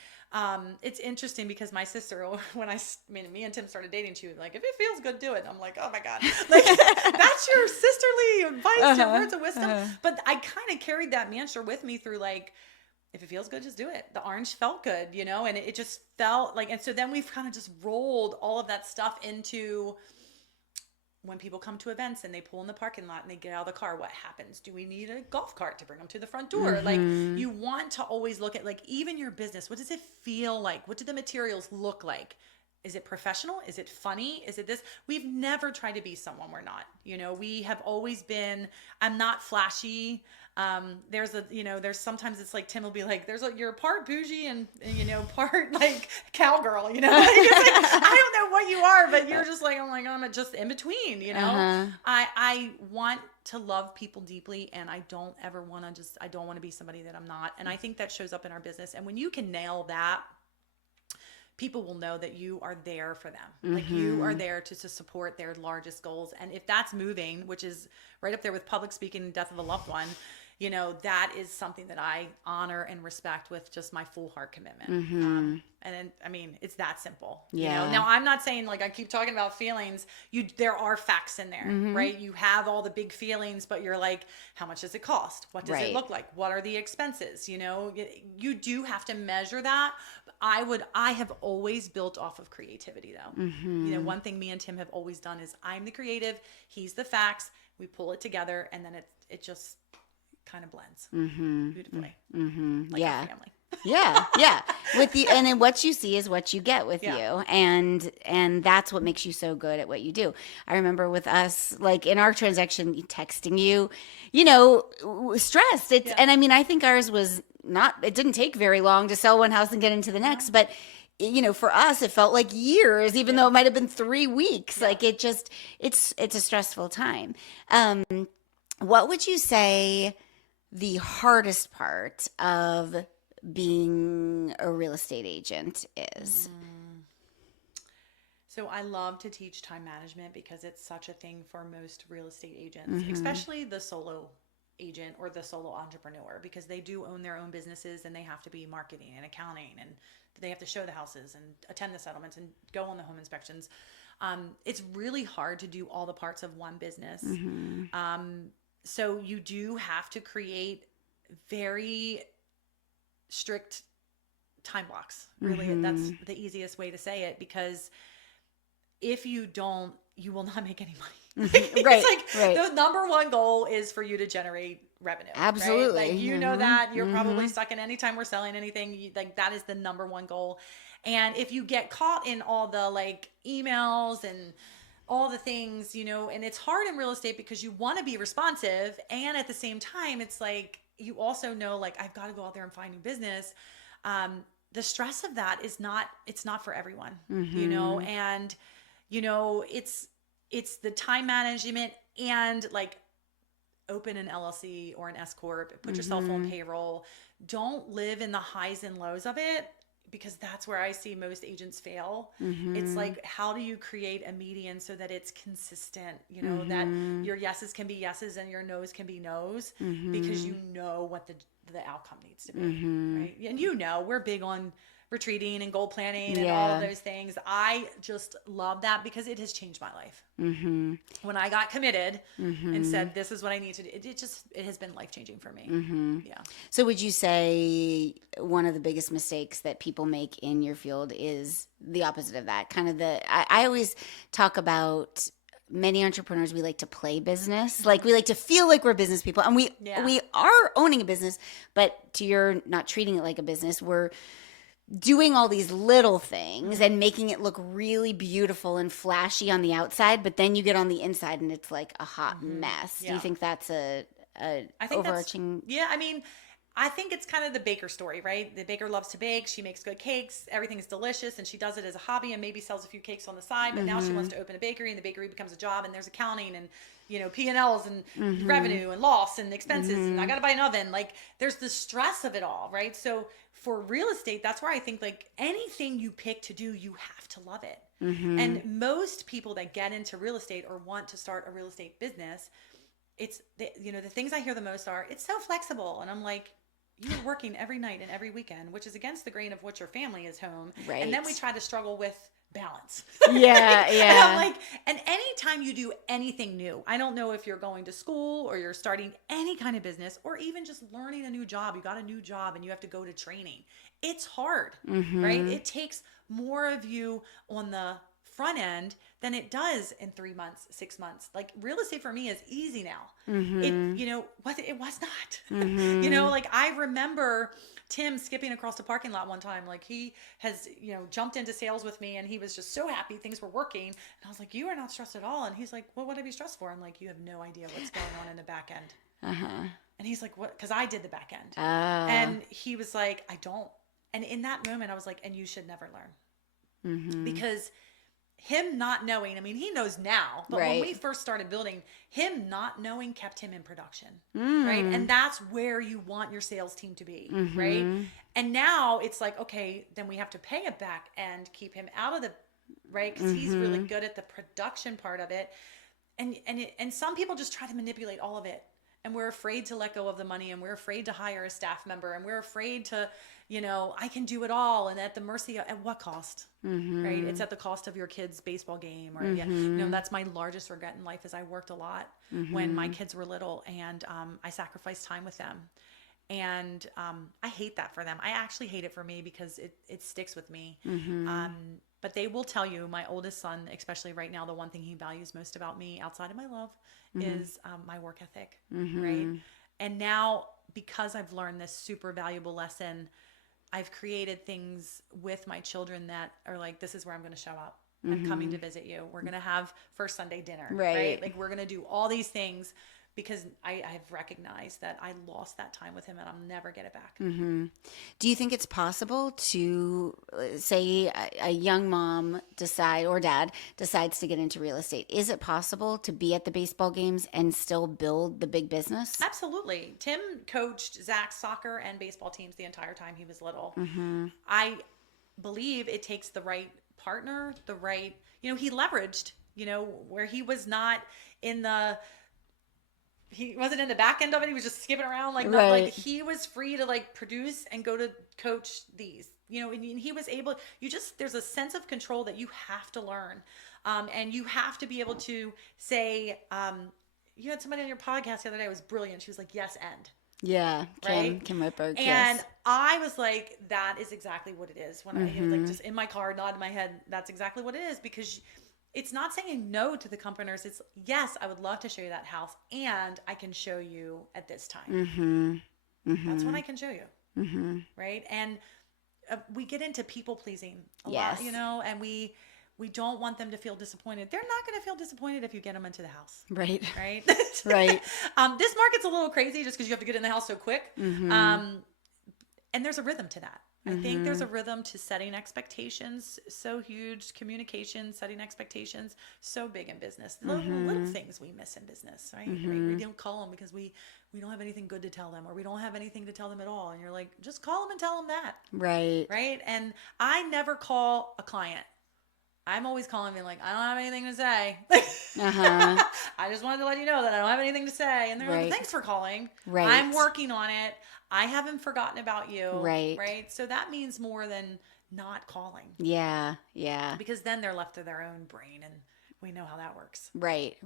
it's interesting because my sister, when me and Tim started dating, she was like, if it feels good, do it. And I'm like, oh my God, like that's your sisterly advice, your words of wisdom. But I kind of carried that mantra with me through like, if it feels good, just do it. The orange felt good, you know, and it just felt like, and so then we've kind of just rolled all of that stuff into when people come to events and they pull in the parking lot and they get out of the car, what happens? Do we need a golf cart to bring them to the front door? Like you want to always look at like, even your business, what does it feel like? What do the materials look like? Is it professional? Is it funny? Is it this? We've never tried to be someone we're not. You know, we have always been, I'm not flashy. There's sometimes it's like Tim will be like, you're part bougie and you know, part like cowgirl, you know, like, it's like, I don't know what you are, but you're just like, I'm just in between, you know. I want to love people deeply, and I don't ever want to I don't want to be somebody that I'm not. And I think that shows up in our business. And when you can nail that, people will know that you are there for them. Like you are there to support their largest goals. And if that's moving, which is right up there with public speaking and death of a loved one, you know, that is something that I honor and respect with just my full heart commitment. And I mean, it's that simple. Yeah. You know? Now, I'm not saying like I keep talking about feelings. There are facts in there, right? You have all the big feelings, but you're like, how much does it cost? What does it look like? What are the expenses? You know, you do have to measure that. I have always built off of creativity though. You know, one thing me and Tim have always done is I'm the creative, he's the facts. We pull it together, and then it just kind of blends beautifully. Like a family. Yeah. And then what you see is what you get with you, and that's what makes you so good at what you do. I remember with us, like in our transaction, texting you, you know, stressed. And I mean, I think ours was not. It didn't take very long to sell one house and get into the next, but. You know, for us, it felt like years, even though it might have been 3 weeks. Like it's a stressful time. What would you say the hardest part of being a real estate agent is? So I love to teach time management because it's such a thing for most real estate agents, especially the solo agent or the solo entrepreneur, because they do own their own businesses and they have to be marketing and accounting, and they have to show the houses and attend the settlements and go on the home inspections. It's really hard to do all the parts of one business. So you do have to create very strict time blocks. Really, that's the easiest way to say it, because if you don't, you will not make any money. It's like the number one goal is for you to generate revenue. Absolutely. Right? Like, you know that you're probably stuck in anytime we're selling anything, like that is the number one goal. And if you get caught in all the like emails and all the things, you know, and it's hard in real estate because you want to be responsive. And at the same time, it's like, you also know, like, I've got to go out there and find new business. The stress of that it's not for everyone, you know, and, you know, it's the time management and like open an LLC or an S Corp, put yourself on payroll. Don't live in the highs and lows of it, because that's where I see most agents fail. It's like, how do you create a median so that it's consistent, you know, that your yeses can be yeses and your nos can be nos, because you know what the outcome needs to be, right? And you know, we're big on retreating and goal planning and all of those things. I just love that because it has changed my life. When I got committed and said, this is what I need to do, it has been life-changing for me. Yeah. So would you say one of the biggest mistakes that people make in your field is the opposite of that? Kind of I always talk about many entrepreneurs, we like to play business. Like we like to feel like we're business people, and we are owning a business, but to your not treating it like a business, we're doing all these little things and making it look really beautiful and flashy on the outside, but then you get on the inside and it's like a hot mess. Do you think that's a I think overarching? I mean, I think it's kind of the baker story, right? The baker loves to bake. She makes good cakes. Everything is delicious, and she does it as a hobby and maybe sells a few cakes on the side. But now she wants to open a bakery, and the bakery becomes a job, and there's accounting and P&Ls and revenue and loss and expenses, and I got to buy an oven. Like there's the stress of it all, right? So for real estate, that's where I think like anything you pick to do, you have to love it. And most people that get into real estate or want to start a real estate business, it's the things I hear the most are, it's so flexible. And I'm like, you're working every night and every weekend, which is against the grain of what your family is home. Right. And then we try to struggle with balance. Yeah. And I'm like, and anytime you do anything new, I don't know if you're going to school or you're starting any kind of business or even just learning a new job, you got a new job and you have to go to training. It's hard, right? It takes more of you on the front end than it does in 3 months, 6 months. Like real estate for me is easy now. It was not. Like I remember Tim skipping across the parking lot one time. Like he has, jumped into sales with me and he was just so happy things were working. And I was like, you are not stressed at all. And he's like, well, what would I be stressed for? I'm like, you have no idea what's going on in the back end. And he's like, what? Because I did the back end. And he was like, I don't. And in that moment, I was like, and you should never learn. Because him not knowing, I mean, he knows now, but when we first started building, him not knowing kept him in production, right? And that's where you want your sales team to be, right? And now it's like, okay, then we have to pay it back and keep him out of the, right? Because he's really good at the production part of it. And some people just try to manipulate all of it. And we're afraid to let go of the money, and we're afraid to hire a staff member, and we're afraid to, I can do it all, and at the mercy of, at what cost, right? It's at the cost of your kid's baseball game, or that's my largest regret in life is I worked a lot when my kids were little, and I sacrificed time with them, and I hate that for them. I actually hate it for me because it sticks with me. But they will tell you, my oldest son, especially right now, the one thing he values most about me outside of my love is my work ethic, right? And now, because I've learned this super valuable lesson, I've created things with my children that are like, this is where I'm going to show up. I'm coming to visit you. We're going to have first Sunday dinner, right? Like we're going to do all these things because I've recognized that I lost that time with him and I'll never get it back. Do you think it's possible to, say, a young mom or dad decides to get into real estate? Is it possible to be at the baseball games and still build the big business? Absolutely. Tim coached Zach's soccer and baseball teams the entire time he was little. I believe it takes the right partner, he leveraged, where he was not he wasn't in the back end of it. He was just skipping around like he was free to like produce and go to coach these, and he was able, there's a sense of control that you have to learn. And you have to be able to say, you had somebody on your podcast the other day, it was brilliant. She was like, yes, and. Yeah. Right? Kim Whitberg. And I was like, that is exactly what it is. When I was like just in my car, nodding my head, that's exactly what it is, because it's not saying no to the companies. It's yes, I would love to show you that house, and I can show you at this time. That's when I can show you, right? And we get into people pleasing a lot, and we don't want them to feel disappointed. They're not going to feel disappointed if you get them into the house, right? Right. This market's a little crazy just because you have to get in the house so quick, and there's a rhythm to that. I think there's a rhythm to setting expectations, so huge. Communication, setting expectations, so big in business. Little things we miss in business, right? We don't call them because we don't have anything good to tell them, or we don't have anything to tell them at all. And you're like, just call them and tell them that. Right? And I never call a client. I'm always calling being like, I don't have anything to say. I just wanted to let you know that I don't have anything to say. And they're like, thanks for calling. I'm working on it. I haven't forgotten about you. Right. So that means more than not calling. Yeah. Because then they're left to their own brain, and we know how that works. Right.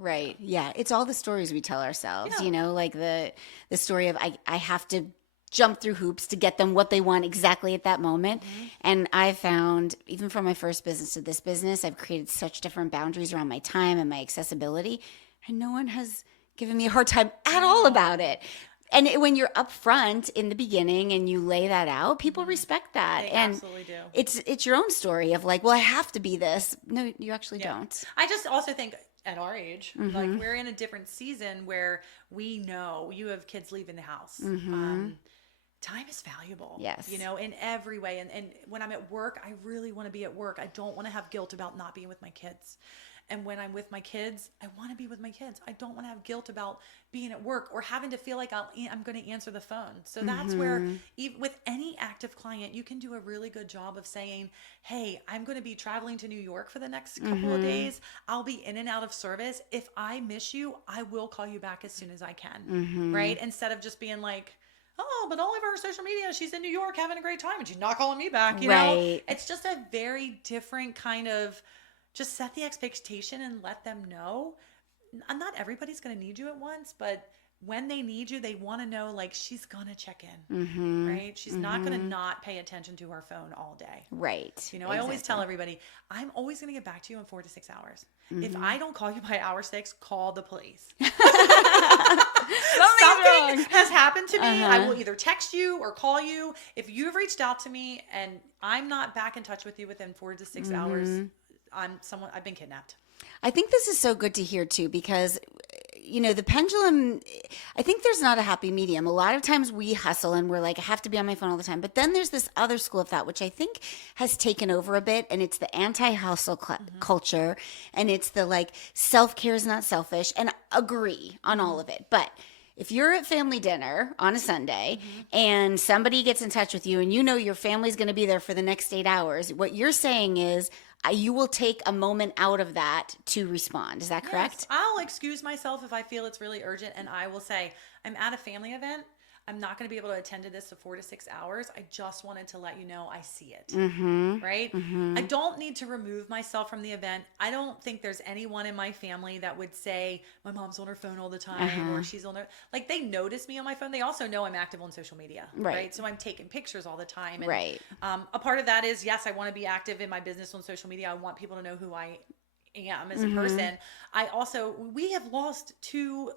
Yeah. It's all the stories we tell ourselves, like the story of I have to jump through hoops to get them what they want exactly at that moment. And I found, even from my first business to this business, I've created such different boundaries around my time and my accessibility, and no one has given me a hard time at all about it. And when you're upfront in the beginning and you lay that out, people respect that. They and absolutely do. it's your own story of like, well, I have to be this. No, you actually don't. I just also think at our age, like we're in a different season where we know you have kids leaving the house. Time is valuable. Yes. You know, in every way. And when I'm at work, I really want to be at work. I don't want to have guilt about not being with my kids. And when I'm with my kids, I want to be with my kids. I don't want to have guilt about being at work or having to feel like I'm going to answer the phone. So that's where, even with any active client, you can do a really good job of saying, hey, I'm going to be traveling to New York for the next couple of days. I'll be in and out of service. If I miss you, I will call you back as soon as I can. Right? Instead of just being like, oh, but all of her social media, she's in New York having a great time and she's not calling me back. You know, it's just a very different kind of, just set the expectation and let them know. Not everybody's going to need you at once, but when they need you, they want to know, like, she's going to check in, right? She's not going to not pay attention to her phone all day. Right. You know, I always tell everybody, I'm always going to get back to you in 4 to 6 hours. If I don't call you by hour 6, call the police. Something has happened to me. I will either text you or call you. If you've reached out to me and I'm not back in touch with you within 4 to 6 hours, I've been kidnapped. I think this is so good to hear too, because the pendulum, I think there's not a happy medium. A lot of times we hustle and we're like, I have to be on my phone all the time. But then there's this other school of thought, which I think has taken over a bit. And it's the anti-hustle culture. And it's the like, self-care is not selfish. And agree on all of it. But if you're at family dinner on a Sunday and somebody gets in touch with you and you know your family's going to be there for the next 8 hours, what you're saying is you will take a moment out of that to respond. Is that correct? Yes. I'll excuse myself if I feel it's really urgent, and I will say, I'm at a family event. I'm not going to be able to attend to this for 4 to 6 hours. I just wanted to let you know I see it. Right? I don't need to remove myself from the event. I don't think there's anyone in my family that would say, my mom's on her phone all the time, or she's on her, like, they notice me on my phone. They also know I'm active on social media, right? So I'm taking pictures all the time. And, a part of that is, yes, I want to be active in my business on social media. I want people to know who I am as a person. We have lost 2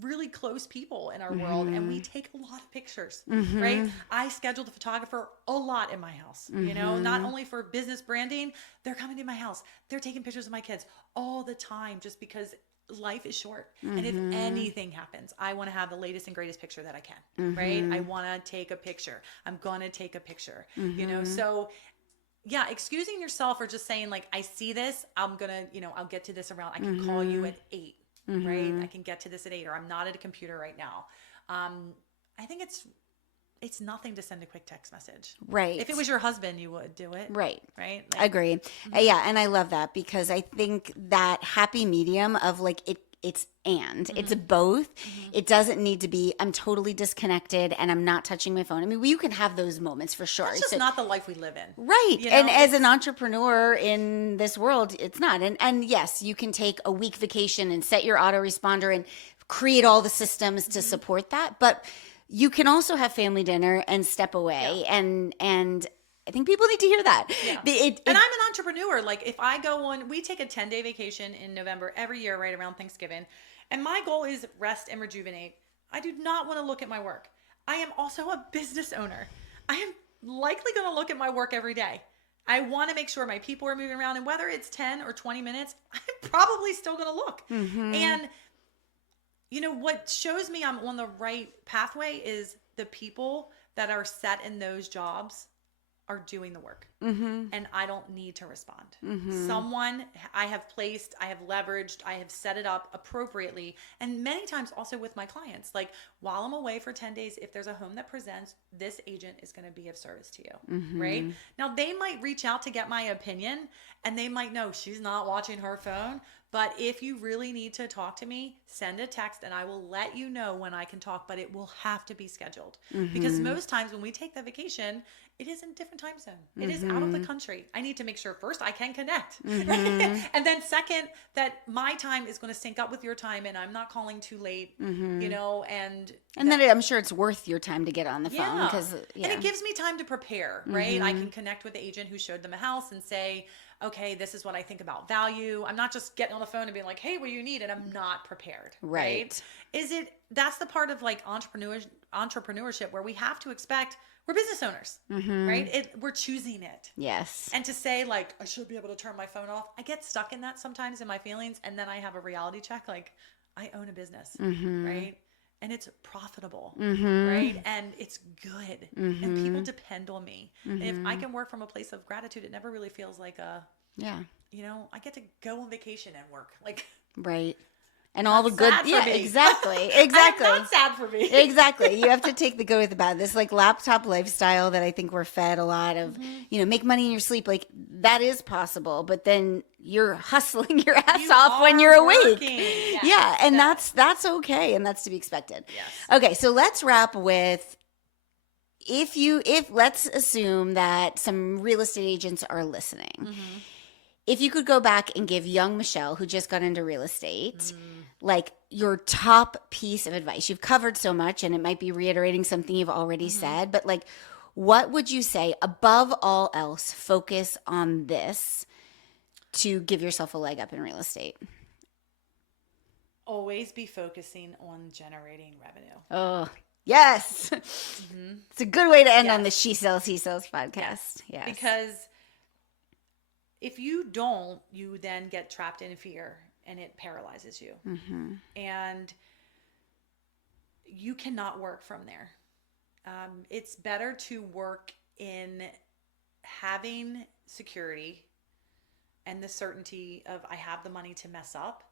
really close people in our world, and we take a lot of pictures, right? I scheduled a photographer a lot in my house, you know, not only for business branding, they're coming to my house. They're taking pictures of my kids all the time, just because life is short. And if anything happens, I want to have the latest and greatest picture that I can, right? I want to take a picture. I'm going to take a picture, you know? So yeah, excusing yourself or just saying like, I see this, I'm going to, I'll get to this around, I can call you at 8. Right? I can get to this at 8, or I'm not at a computer right now. I think it's nothing to send a quick text message. Right. If it was your husband, you would do it. Right. Right. Like, agree. Yeah. And I love that, because I think that happy medium of like, it's both. It doesn't need to be, I'm totally disconnected and I'm not touching my phone. I mean, you can have those moments for sure. It's just not the life we live in. Right. And as an entrepreneur in this world, it's not. And yes, you can take a week vacation and set your autoresponder and create all the systems to support that. But you can also have family dinner and step away. And I think people need to hear that. Yeah. And I'm an entrepreneur. Like, if I we take a 10-day vacation in November every year, right around Thanksgiving. And my goal is rest and rejuvenate. I do not want to look at my work. I am also a business owner. I am likely going to look at my work every day. I want to make sure my people are moving around. And whether it's 10 or 20 minutes, I'm probably still going to look. And what shows me I'm on the right pathway is the people that are set in those jobs are doing the work, and I don't need to respond. Someone I have placed, I have leveraged, I have set it up appropriately. And many times also with my clients, like, while I'm away for 10 days, if there's a home that presents, this agent is going to be of service to you, right? Now, they might reach out to get my opinion, and they might know she's not watching her phone. But if you really need to talk to me, send a text and I will let you know when I can talk, but it will have to be scheduled. Because most times when we take that vacation, it is in a different time zone. It is out of the country. I need to make sure first I can connect. Right? And then second, that my time is going to sync up with your time and I'm not calling too late, you know, and then I'm sure it's worth your time to get on the phone because and it gives me time to prepare, right? I can connect with the agent who showed them a house and say, okay, this is what I think about value. I'm not just getting on the phone and being like, hey, what do you need? And I'm not prepared. Right. That's the part of like entrepreneurship where we have to expect we're business owners, right? We're choosing it. Yes. And to say like, I should be able to turn my phone off. I get stuck in that sometimes in my feelings. And then I have a reality check. Like I own a business, right? And it's profitable, right? And it's good. And people depend on me. And if I can work from a place of gratitude, it never really feels like you know, I get to go on vacation and work. Like, right. And all the good, exactly. I'm not sad for me. Exactly. You have to take the good with the bad. This like laptop lifestyle that I think we're fed a lot of, you know, make money in your sleep. Like that is possible, but then you're hustling your ass off when you're awake. Yes, yeah. And that's okay. And that's to be expected. Yes. Okay. So let's wrap with, if let's assume that some real estate agents are listening. If you could go back and give young Michele, who just got into real estate, like your top piece of advice, you've covered so much and it might be reiterating something you've already said, but like, what would you say above all else, focus on this to give yourself a leg up in real estate? Always be focusing on generating revenue. Oh, yes. It's a good way to end on the She Sells, He Sells podcast. Yes. Because if you don't, you then get trapped in fear and it paralyzes you. And you cannot work from there. It's better to work in having security and the certainty of I have the money to mess up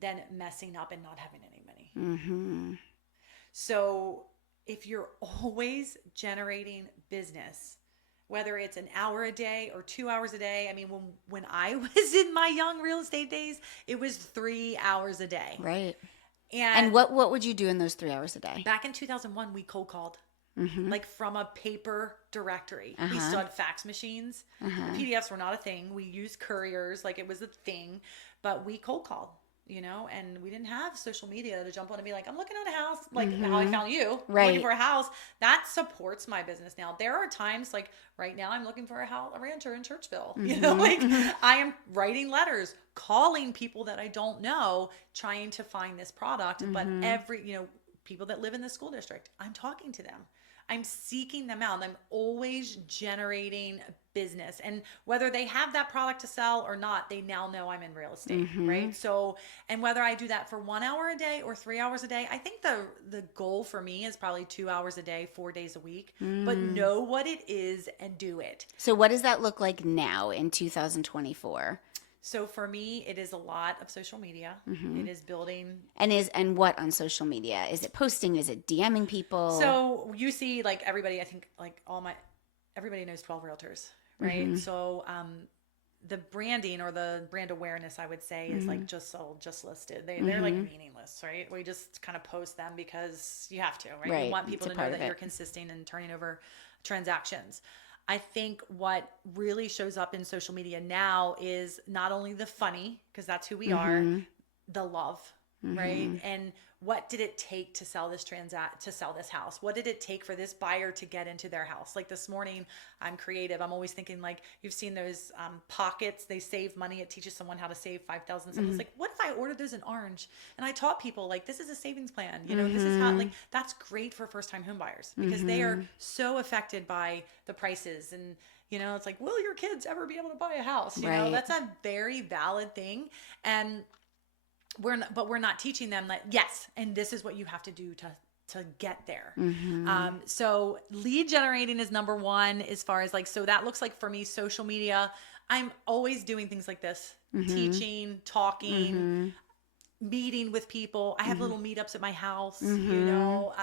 than messing up and not having any money. So if you're always generating business, whether it's an hour a day or 2 hours a day. I mean, when I was in my young real estate days, it was 3 hours a day. Right. And what would you do in those 3 hours a day? Back in 2001, we cold called. Like from a paper directory. We still had fax machines. The PDFs were not a thing. We used couriers like it was a thing, but we cold called. You know, and we didn't have social media to jump on and be like, I'm looking at a house, like how I found you, looking for a house. That supports my business now. There are times like right now I'm looking for a rancher in Churchville, you know, like I am writing letters, calling people that I don't know, trying to find this product. But people that live in the school district, I'm talking to them. I'm seeking them out. I'm always generating business. And whether they have that product to sell or not, they now know I'm in real estate, right? So, and whether I do that for 1 hour a day or 3 hours a day, I think the goal for me is probably 2 hours a day, 4 days a week, but know what it is and do it. So what does that look like now in 2024? So for me, it is a lot of social media. It is building. And what on social media? Is it posting? Is it DMing people? So you see like everybody, I think like everybody knows 12 realtors, right? So the branding or the brand awareness, I would say, is like just sold, just listed. They're like meaningless, right? We just kind of post them because you have to, right? You want people to know that you're consistent and turning over transactions. I think what really shows up in social media now is not only the funny, because that's who we are, the love, right? And what did it take to sell this house? What did it take for this buyer to get into their house? Like this morning, I'm creative. I'm always thinking like, you've seen those pockets, they save money. It teaches someone how to save 5,000. So it's like, what if I ordered those in orange? And I taught people like, this is a savings plan. You know, this is how, like, that's great for first-time home buyers because they are so affected by the prices. And, you know, it's like, will your kids ever be able to buy a house? You know, that's a very valid thing. And we're not teaching them that, yes, and this is what you have to do to get there. So lead generating is number one as far as like, so that looks like for me, social media. I'm always doing things like this, teaching, talking, meeting with people. I have little meetups at my house, you know,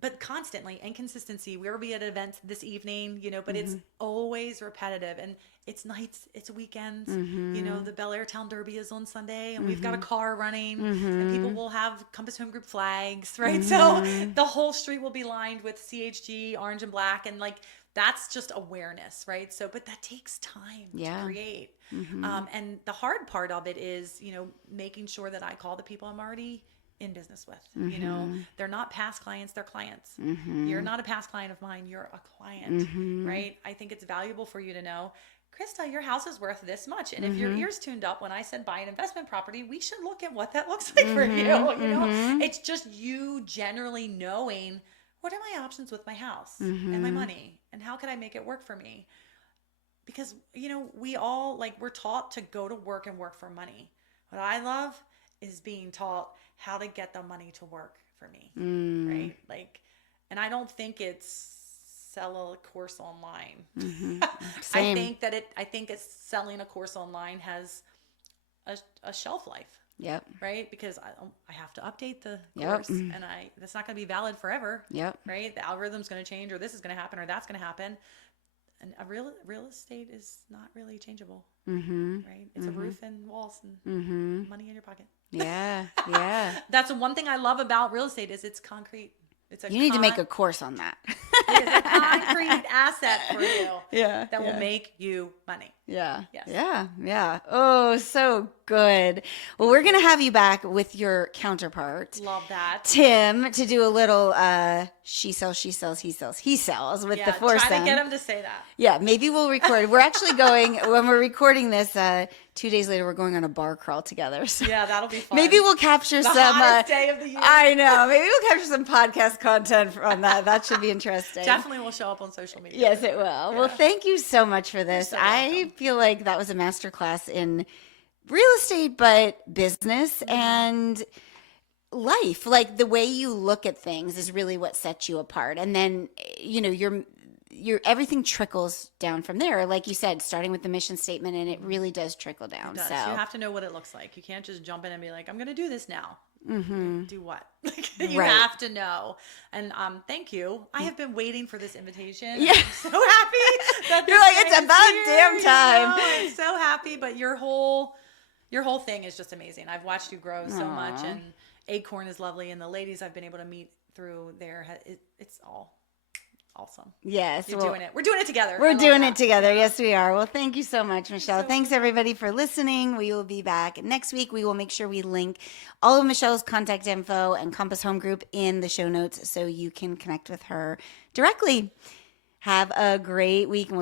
but constantly and consistency. We'll be at events this evening, but it's always repetitive, and it's nights, it's weekends. The Bel Air Town Derby is on Sunday, and we've got a car running, and people will have Compass Home Group flags, right? So the whole street will be lined with CHG, orange and black, and like that's just awareness, right? So, but that takes time to create. And the hard part of it is, making sure that I call the people I'm already in business with. They're not past clients, they're clients. You're not a past client of mine, you're a client, right? I think it's valuable for you to know, Krista, your house is worth this much. And if your ears tuned up when I said buy an investment property, we should look at what that looks like for you. It's just you generally knowing, what are my options with my house and my money, and how can I make it work for me? Because, we all, like, we're taught to go to work and work for money. What I love is being taught how to get the money to work for me, right? Like, and I don't think it's sell a course online. Same. I think it's selling a course online has a shelf life. Yep. Right? Because I have to update the course, and that's not going to be valid forever. Yep. Right? The algorithm's going to change, or this is going to happen, or that's going to happen. And a real estate is not really changeable. Right? It's a roof and walls and money in your pocket. Yeah. Yeah. That's the one thing I love about real estate is it's concrete. You need to make a course on that. It is a concrete asset for you. Yeah. That will make you money. Yeah. Yes. Yeah. Yeah. Oh, so good. Well, we're going to have you back with your counterpart. Love that. Tim, to do a little she sells, he sells with the foursome. Try to get him to say that. Yeah, maybe we'll record. We're actually going, when we're recording this, 2 days later, we're going on a bar crawl together. So yeah, that'll be fun. maybe we'll capture some. Hottest day of the year. I know. Maybe we'll capture some podcast content on that. That should be interesting. Definitely will show up on social media. Yes, it will. Yeah. Well, thank you so much for this. So I feel like that was a masterclass in real estate, but business and life. Like the way you look at things is really what sets you apart. And then, your everything trickles down from there. Like you said, starting with the mission statement, and it really does trickle down. It does. So you have to know what it looks like. You can't just jump in and be like, I'm going to do this now. Do what? You have to know. And thank you. I have been waiting for this invitation. Yeah. I'm so happy that you're like, it's about damn time. I'm so happy. But your whole thing is just amazing. I've watched you grow so much, and Acorn is lovely, and the ladies I've been able to meet through there, it's all awesome. Yes. You're doing it. We're doing it together. We're doing it together. Yes, we are. Well, thank you so much, Michelle. Thanks, everybody, for listening. We will be back next week. We will make sure we link all of Michelle's contact info and Compass Home Group in the show notes so you can connect with her directly. Have a great week, and we'll